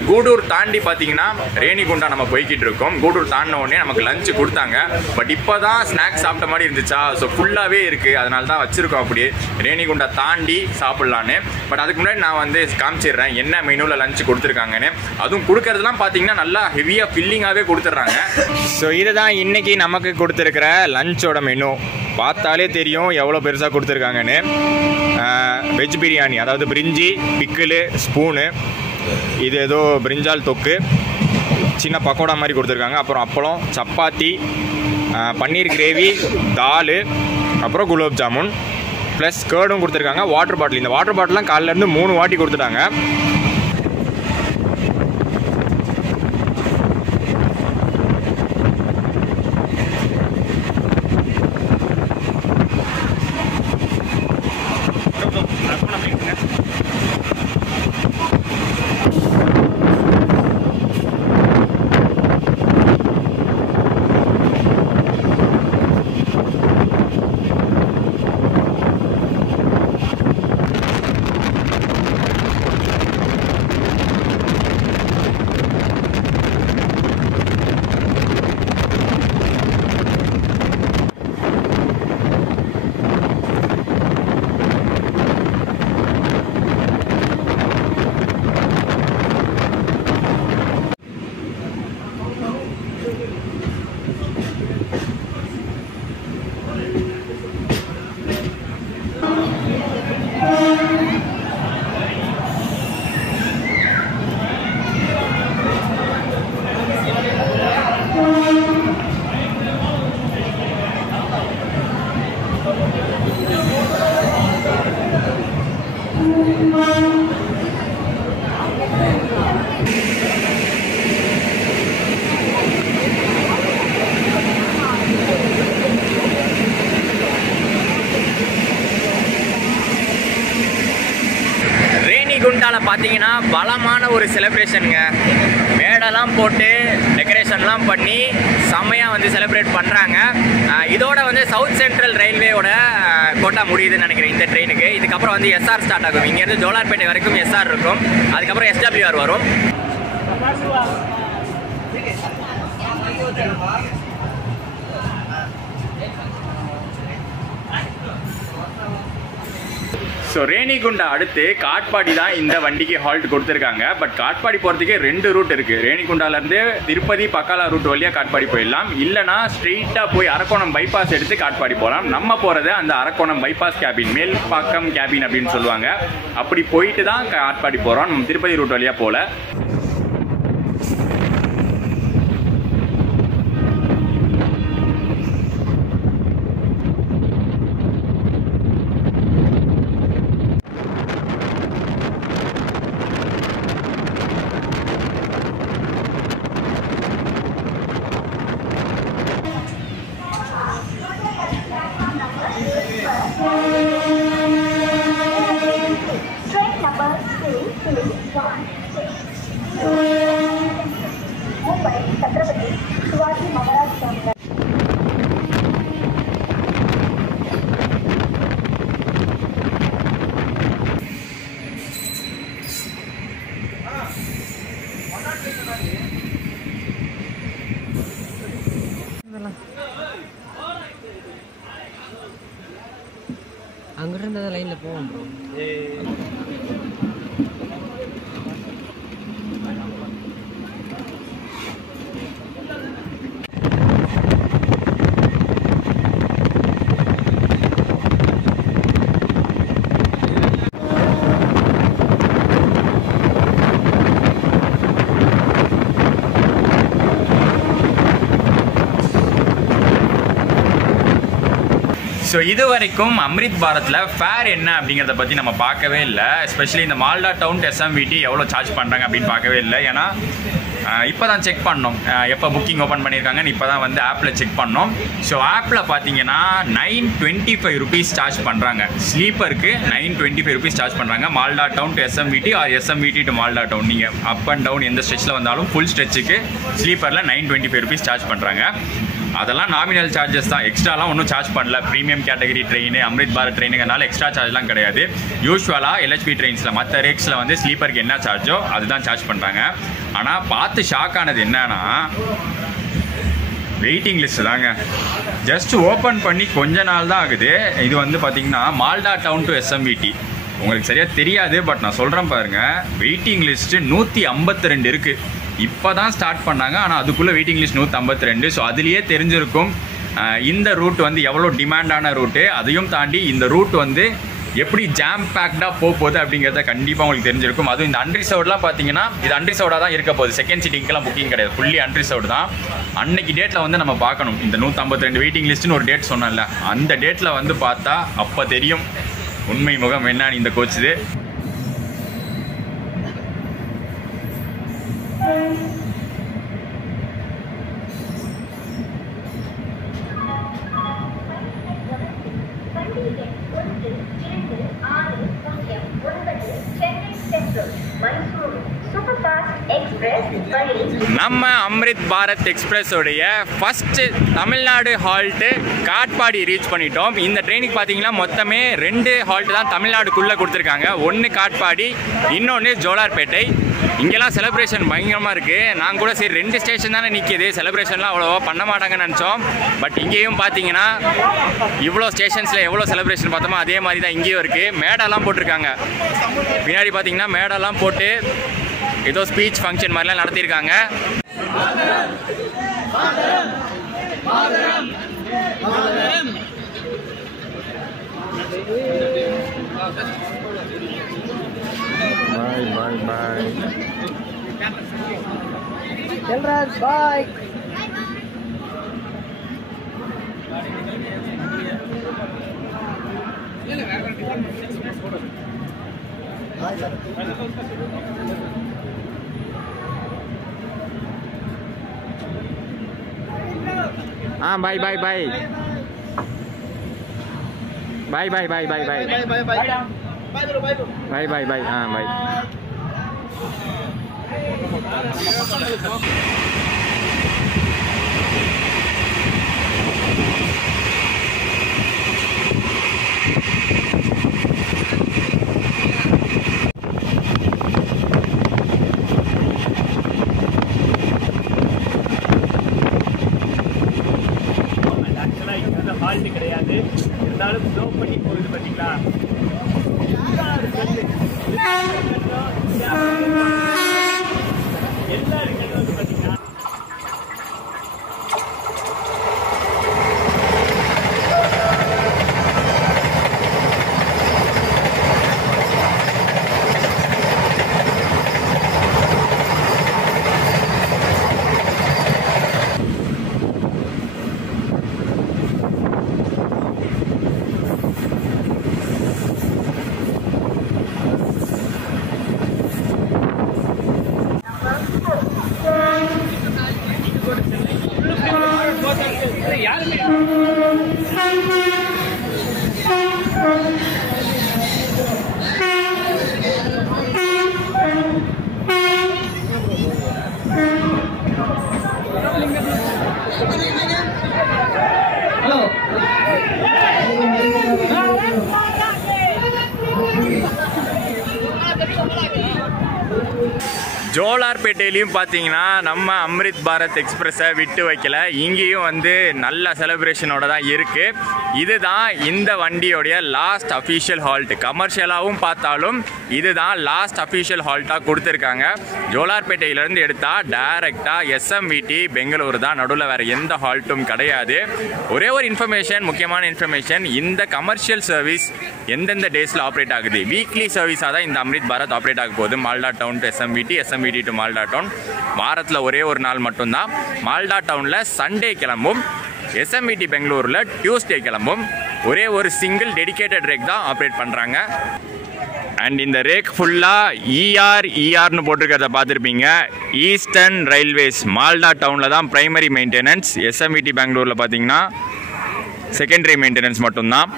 கூடூர் தாண்டி பார்த்தீங்கன்னா ரேணிகுண்டா நம்ம போய்கிட்டு இருக்கோம். கூடூர் தாண்டின உடனே நமக்கு லஞ்சு கொடுத்தாங்க. பட் இப்போ தான் ஸ்நாக்ஸ் சாப்பிட்ட மாதிரி இருந்துச்சா, ஸோ ஃபுல்லாகவே இருக்குது. அதனால தான் வச்சுருக்கோம் அப்படியே ரேணிகுண்டா தாண்டி சாப்பிட்லான்னு. பட் அதுக்கு முன்னாடி நான் வந்து காமிச்சிடுறேன் என்ன மெனுவில் லஞ்சு கொடுத்துருக்காங்கன்னு. அதுவும் கொடுக்கறதுலாம் பார்த்தீங்கன்னா நல்லா ஹெவியாக ஃபில்லிங்காகவே கொடுத்துட்றாங்க. ஸோ இதுதான் இன்றைக்கி நமக்கு கொடுத்துருக்கிற லஞ்சோட மெனு. பார்த்தாலே தெரியும் எவ்வளோ பெருசாக கொடுத்துருக்காங்கன்னு. வெஜ் பிரியாணி, அதாவது பிரிஞ்சி, பிக்கிளு, ஸ்பூனு, இது ஏதோ பிரிஞ்சால் தொக்கு, சின்ன பக்கோடா மாதிரி கொடுத்துருக்காங்க. அப்புறம் அப்பளம், சப்பாத்தி, பன்னீர் கிரேவி, தால், அப்புறம் குலோப் ஜாமுன் ப்ளஸ் கேர்டும் கொடுத்துருக்காங்க. வாட்டர் பாட்டில், இந்த வாட்டர் பாட்டிலாம் காலையிலேருந்து 3 வாட்டி கொடுத்துட்டாங்க. ரேணிகுண்டாவில் பார்த்தீங்கன்னா பலமான ஒரு செலிப்ரேஷனுங்க. மேடெல்லாம் போட்டு டெக்கரேஷன்லாம் பண்ணி செம்மையாக வந்து செலிப்ரேட் பண்ணுறாங்க. இதோட வந்து சவுத் சென்ட்ரல் ரயில்வேயோட கோட்டா முடியுதுன்னு நினைக்கிறேன் இந்த ட்ரெயினுக்கு. இதுக்கப்புறம் வந்து எஸ்ஆர் ஸ்டார்ட் ஆகும். இங்கேருந்து ஜோலார்பேட்டை வரைக்கும் எஸ்ஆர் இருக்கும். அதுக்கப்புறம் எஸ்டபிள்யூஆர் வரும். ஸோ ரேணிகுண்டா அடுத்து காட்பாடி தான் இந்த வண்டிக்கு ஹால்ட் கொடுத்துருக்காங்க. பட் காட்பாடி போகிறதுக்கே 2 ரூட் இருக்குது. ரேணிகுண்டாலேருந்து திருப்பதி பக்காலா ரூட் வழியாக காட்பாடி போயிடலாம். இல்லைனா ஸ்ட்ரெயிட்டாக போய் அரக்கோணம் பைபாஸ் எடுத்து காட்பாடி போகலாம். நம்ம போகிறது அந்த Arakkonam bypass cabin, Melpakkam cabin அப்படின்னு சொல்லுவாங்க. அப்படி போயிட்டு தான் காட்பாடி போகிறோம். நம்ம திருப்பதி ரூட் வழியாக போகல. Train number 221 Mumbai Chhatrapati Shivaji Maharaj Terminus. அங்கிட்டு இருந்த லைனில் போவோம். ஸோ இது வரைக்கும் அம்ரித் பாரத்தில் ஃபேர் என்ன அப்படிங்கிறத பற்றி நம்ம பார்க்கவே இல்லை. எஸ்பெஷலி இந்த மால்டா டவுன் SMVT எவ்வளோ சார்ஜ் பண்ணுறாங்க அப்படின்னு பார்க்கவே இல்லை. ஏன்னா இப்போ தான் செக் பண்ணோம், எப்போ புக்கிங் ஓப்பன் பண்ணியிருக்காங்கன்னு இப்போ தான் வந்து ஆப்பில் செக் பண்ணோம். ஸோ ஆப்பில் பார்த்தீங்கன்னா 925 rupees சார்ஜ் பண்ணுறாங்க. ஸ்லீப்பருக்கு 925 rupees சார்ஜ் பண்ணுறாங்க. Malda town to SMVT or SMVT to Malda town, நீங்கள் அப் அண்ட் டவுன் எந்த ஸ்ட்ரெச்சில் வந்தாலும் ஃபுல் ஸ்ட்ரெச்சுக்கு ஸ்லீப்பரில் 925 rupees சார்ஜ் பண்ணுறாங்க. அதெல்லாம் நாமினல் சார்ஜஸ் தான், எக்ஸ்ட்ராலாம் ஒன்றும் சார்ஜ் பண்ணல. Premium category train, Amrit Bharat ட்ரெயினுங்கனால எக்ஸ்ட்ரா சார்ஜ்லாம் கிடையாது. யூஸ்வலாக LHP ட்ரெயின்ஸில் மற்ற ரேக்ஸில் வந்து ஸ்லீப்பருக்கு என்ன சார்ஜோ அதுதான் சார்ஜ் பண்ணுறாங்க. ஆனால் பார்த்து ஷாக் ஆனது என்னன்னா வெயிட்டிங் லிஸ்ட் தாங்க. ஜஸ்ட் ஓப்பன் பண்ணி கொஞ்ச நாள் தான் ஆகுது. இது வந்து பார்த்திங்கன்னா மால்டா டவுன் டு SMVT உங்களுக்கு சரியாக தெரியாது, பட் நான் சொல்கிறேன் பாருங்கள். வெயிட்டிங் லிஸ்ட்டு 152 இருக்குது. இப்போ தான் ஸ்டார்ட் பண்ணாங்க, ஆனால் அதுக்குள்ளே வெயிட்டிங் லிஸ்ட் 152. ஸோ அதுலேயே தெரிஞ்சிருக்கும் இந்த ரூட் வந்து எவ்வளோ டிமாண்டான ரூட்டு. அதையும் தாண்டி இந்த ரூட் வந்து எப்படி ஜாம் பேக்டாக போகுது அப்படிங்கிறத கண்டிப்பாக உங்களுக்கு தெரிஞ்சிருக்கும். அதுவும் இந்த அன்ரிசர்வ்ட்லாம் பார்த்தீங்கன்னா இது அன்ரிசர்வ்டாக தான் இருக்க போகுது. செகண்ட் சீட்டிங்கெல்லாம் புக்கிங் கிடையாது, ஃபுல்லி அன்ரிசர்வ்டு தான். அன்னைக்கு டேட்டில் வந்து நம்ம பார்க்கணும். இந்த 152 வெயிட்டிங் லிஸ்ட்டுன்னு ஒரு டேட் சொன்னேன்ல, அந்த டேட்டில் வந்து பார்த்தா அப்போ தெரியும் உண்மை முகம் என்னன்னு இந்த கோச்சுது. நம்ம அம்ரித் பாரத் எக்ஸ்பிரஸோடைய first Tamil Nadu halt Katpadi reach பண்ணிட்டோம். இந்த ட்ரெயினுக்கு பார்த்தீங்கன்னா மொத்தமே 2 ஹால்ட்டு தான் தமிழ்நாடுக்குள்ளே கொடுத்துருக்காங்க. ஒன்று காட்பாடி, இன்னொன்று ஜோலார்பேட்டை. இங்கெல்லாம் செலிப்ரேஷன் பயங்கரமாக இருக்குது. நாங்கள் கூட சரி 2 ஸ்டேஷன் தானே நிற்கிது, செலிப்ரேஷன்லாம் அவ்வளோவா பண்ண மாட்டாங்கன்னு நினச்சோம். பட் இங்கேயும் பார்த்தீங்கன்னா இவ்வளோ ஸ்டேஷன்ஸில் எவ்வளோ செலிப்ரேஷன் பார்த்தோமோ அதே மாதிரி தான் இங்கேயும் இருக்குது. மேடெல்லாம் போட்டிருக்காங்க. பின்னாடி பார்த்தீங்கன்னா மேடெல்லாம் போட்டு ஏதோ ஸ்பீச் ஃபங்க்ஷன் மாதிரிலாம் நடத்தியிருக்காங்க. பாய். हाँ bye bye bye bye bye bye bye bye bye bye bye हाँ बाय. ஹால்ட் கிடையாது, இருந்தாலும் ஸ்லோ பண்ணி போகுது பார்த்தீங்களா. எல்லா இருக்கிறது வந்து பார்த்தீங்கன்னா ஜோலார்பேட்டையிலையும் பார்த்தீங்கன்னா நம்ம அம்ரித் பாரத் எக்ஸ்பிரஸை விட்டு வைக்கல. இங்கேயும் வந்து நல்ல செலிப்ரேஷனோட தான் இருக்குது. இதுதான் இந்த வண்டியோடைய லாஸ்ட் அஃபீஷியல் ஹால்ட். கமர்ஷியலாகவும் பார்த்தாலும் இதுதான் லாஸ்ட் அஃபீஷியல் ஹால்ட்டாக கொடுத்துருக்காங்க. ஜோலார்பேட்டையிலேருந்து எடுத்தால் டைரெக்டாக SMVT பெங்களூர் தான், நடுவில் வேறு எந்த ஹால்ட்டும் கிடையாது. ஒரே ஒரு இன்ஃபர்மேஷன், முக்கியமான இன்ஃபர்மேஷன், இந்த கமர்ஷியல் சர்வீஸ் எந்தெந்த டேஸில் ஆப்ரேட் ஆகுது, வீக்லி சர்வீஸாக தான் இந்த அம்ரித் பாரத் ஆப்ரேட் ஆக போகுது. Malda town to SMVT, SMVT to Malda town. வாரத்தில் ஒரே ஒரு நாள் மட்டும்தான். மால்டா டவுனில் சண்டே கிளம்பும், SMVT பெங்களூரில் டியூஸ்டே கிளம்பும். ஒரே ஒரு சிங்கிள் டெடிகேட்டட் ரேக் தான் ஆப்ரேட் பண்ணுறாங்க. அண்ட் இந்த ரேக் ஃபுல்லாக இஆர்னு போட்டிருக்கிறத பார்த்துருப்பீங்க. ஈஸ்டர்ன் ரயில்வேஸ் மால்டா டவுனில் தான் ப்ரைமரி மெயின்டெனன்ஸ். எஸ்எம்விடி பெங்களூரில் பார்த்தீங்கன்னா செகண்டரி மெயின்டெனன்ஸ் மட்டும்தான்.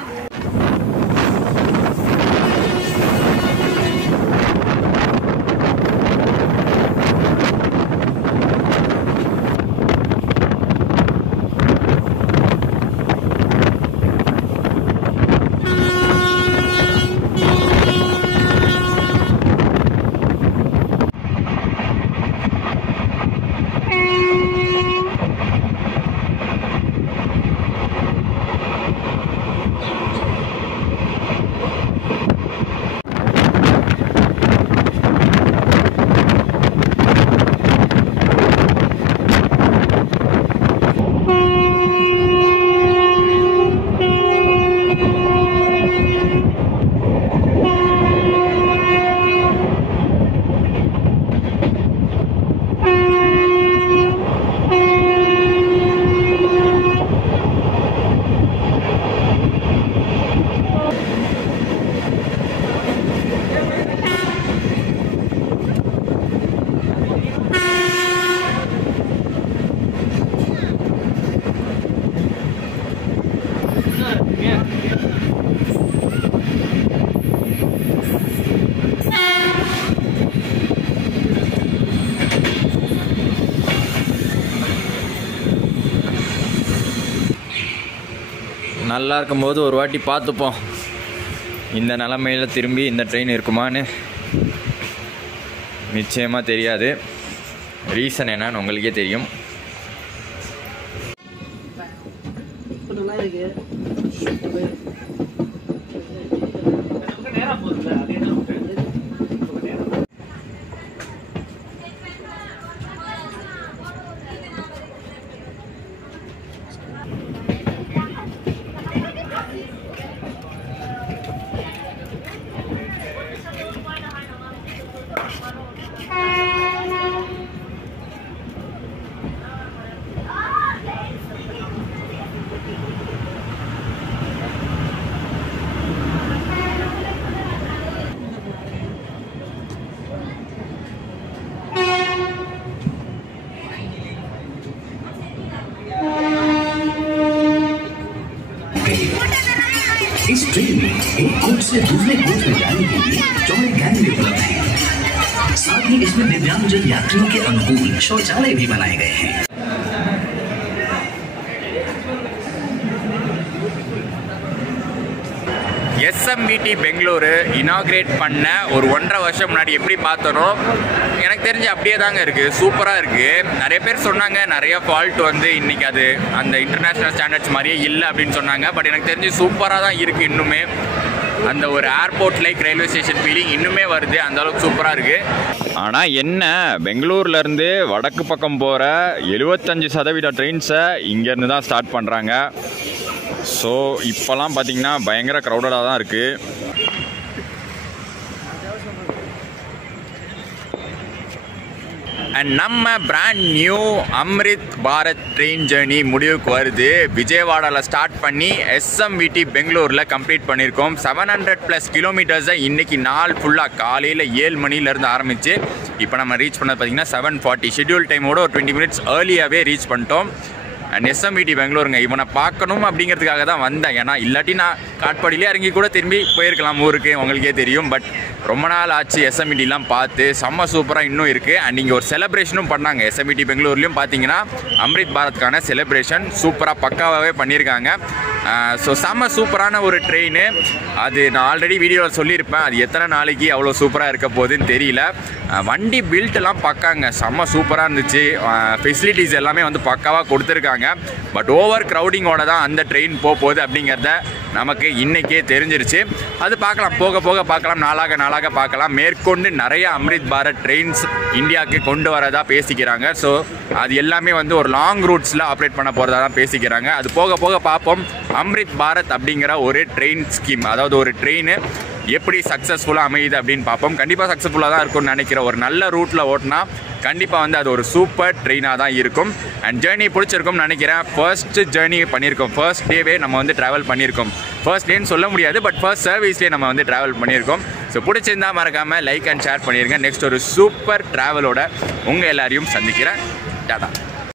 நல்லா இருக்கும்போது ஒரு வாட்டி பார்த்துப்போம் இந்த நிலமையில் திரும்பி இந்த ட்ரெயின் இருக்குமான்னு. நிச்சயமாக தெரியாது. ரீசன் என்னன்னு உங்களுக்கே தெரியும். इस ट्रेन में एक कोच से दूसरे कोच में जाने के लिए टॉयलेट गैलरी उपलब्ध है। साथ ही इसमें दिव्यांगजन यात्रियों के अनुकूल शौचालय भी बनाए गए हैं। எஸ்எம்விடி பெங்களூரு இனாக்ரேட் பண்ண ஒரு 1.5 வருஷம் முன்னாடி எப்படி பார்த்தனோ எனக்கு தெரிஞ்சு அப்படியே தாங்க இருக்குது. சூப்பராக இருக்குது. நிறைய பேர் சொன்னாங்க நிறைய ஃபால்ட் வந்து இன்றைக்கி அது அந்த இன்டர்நேஷ்னல் ஸ்டாண்டர்ட்ஸ் மாதிரியே இல்லை அப்படின்னு சொன்னாங்க. பட் எனக்கு தெரிஞ்சு சூப்பராக தான் இருக்குது. இன்னுமே அந்த ஒரு airport like railway station feeling இன்னுமே வருது. அந்தளவுக்கு சூப்பராக இருக்குது. ஆனால் என்ன, பெங்களூர்லேருந்து வடக்கு பக்கம் போகிற 75% ட்ரெயின்ஸை இங்கேருந்து தான் ஸ்டார்ட் பண்ணுறாங்க. ஸோ இப்போலாம் பார்த்திங்கன்னா பயங்கர க்ரௌடடாக தான் இருக்குது. அண்ட் நம்ம brand new Amrit Bharat train journey முடிவுக்கு வருது. விஜயவாடாவில் ஸ்டார்ட் பண்ணி எஸ்எம்விடி பெங்களூரில் கம்ப்ளீட் பண்ணியிருக்கோம். 700+ கிலோமீட்டர்ஸை இன்றைக்கி நாள் ஃபுல்லாக காலையில் 7 மணிலேருந்து ஆரம்பித்து இப்போ நம்ம ரீச் பண்ணது பார்த்திங்கன்னா 7:40. ஷெட்யூல் டைமோட ஒரு 20 மினிட்ஸ் ஏர்லியாகவே ரீச் பண்ணிட்டோம். அண்ட் எஸ்எம்விடி பெங்களூருங்க, இவனை பார்க்கணும் அப்படிங்கிறதுக்காக தான் வந்தேன். ஏன்னா இல்லாட்டி நான் காட்பாடியிலே இறங்கி கூட திரும்பி போயிருக்கலாம் ஊருக்கு, உங்களுக்கே தெரியும். பட் ரொம்ப நாள் ஆச்சு எஸ்எம்விடிலாம் பார்த்து. செம்ம சூப்பராக இன்னும் இருக்குது. அண்ட் இங்கே ஒரு செலிப்ரேஷனும் பண்ணாங்க. எஸ்எம்விடி பெங்களூர்லேயும் பார்த்தீங்கன்னா அம்ரித் பாரத்கான செலிப்ரேஷன் சூப்பராக பக்காவாகவே பண்ணியிருக்காங்க. ஸோ செம்ம சூப்பரான ஒரு ட்ரெயின். அது நான் ஆல்ரெடி வீடியோவில் சொல்லியிருப்பேன். அது எத்தனை நாளைக்கு அவ்வளோ சூப்பராக இருக்க போகுதுன்னு தெரியல. வண்டி பில்ட்டெல்லாம் பக்காங்க, செம்ம சூப்பராக இருந்துச்சு. ஃபெசிலிட்டிஸ் எல்லாமே வந்து பக்காவாக கொடுத்துருக்காங்க. பட் ஓவர் க்ரௌடிங்கோட தான் அந்த ட்ரெயின் போகுது அப்படிங்கிறத நமக்கு இன்றைக்கே தெரிஞ்சிருச்சு. அது பார்க்கலாம், போக போக பார்க்கலாம், நாளாக பார்க்கலாம். மேற்கொண்டு நிறைய அம்ரித் பாரத் ட்ரெயின்ஸ் இந்தியாவுக்கு கொண்டு வரதா பேசிக்கிறாங்க. ஸோ அது எல்லாமே வந்து ஒரு லாங் ரூட்ஸில் ஆப்ரேட் பண்ண போகிறதா தான் பேசிக்கிறாங்க. அது போக போக பார்ப்போம். அம்ரித் பாரத் அப்படிங்கிற ஒரு ட்ரெயின் ஸ்கீம், அதாவது ஒரு ட்ரெயின் எப்படி சக்ஸஸ்ஃபுல்லாக அமையுது அப்படின்னு பார்ப்போம். கண்டிப்பாக சக்ஸஸ்ஃபுல்லாக தான் இருக்கும்னு நினைக்கிறேன். ஒரு நல்ல ரூட்டில் ஓட்டினா கண்டிப்பாக வந்து அது ஒரு சூப்பர் ட்ரெயினாக தான் இருக்கும். அண்ட் ஜேர்னி பிடிச்சிருக்கும்னு நினைக்கிறேன். ஃபர்ஸ்ட் ஜேர்னி பண்ணியிருக்கோம், ஃபர்ஸ்ட் டேவே நம்ம வந்து ட்ராவல் பண்ணியிருக்கோம். ஃபர்ஸ்ட் டேன்னு சொல்ல முடியாது, பட் ஃபர்ஸ்ட் சர்வீஸ்லேயே நம்ம வந்து ட்ராவல் பண்ணியிருக்கோம். ஸோ பிடிச்சிருந்தா மறக்காமல் லைக் அண்ட் ஷேர் பண்ணிடுங்க. நெக்ஸ்ட் ஒரு சூப்பர் ட்ராவலோட உங்கள் எல்லாரையும் சந்திக்கிறேன். டாடா.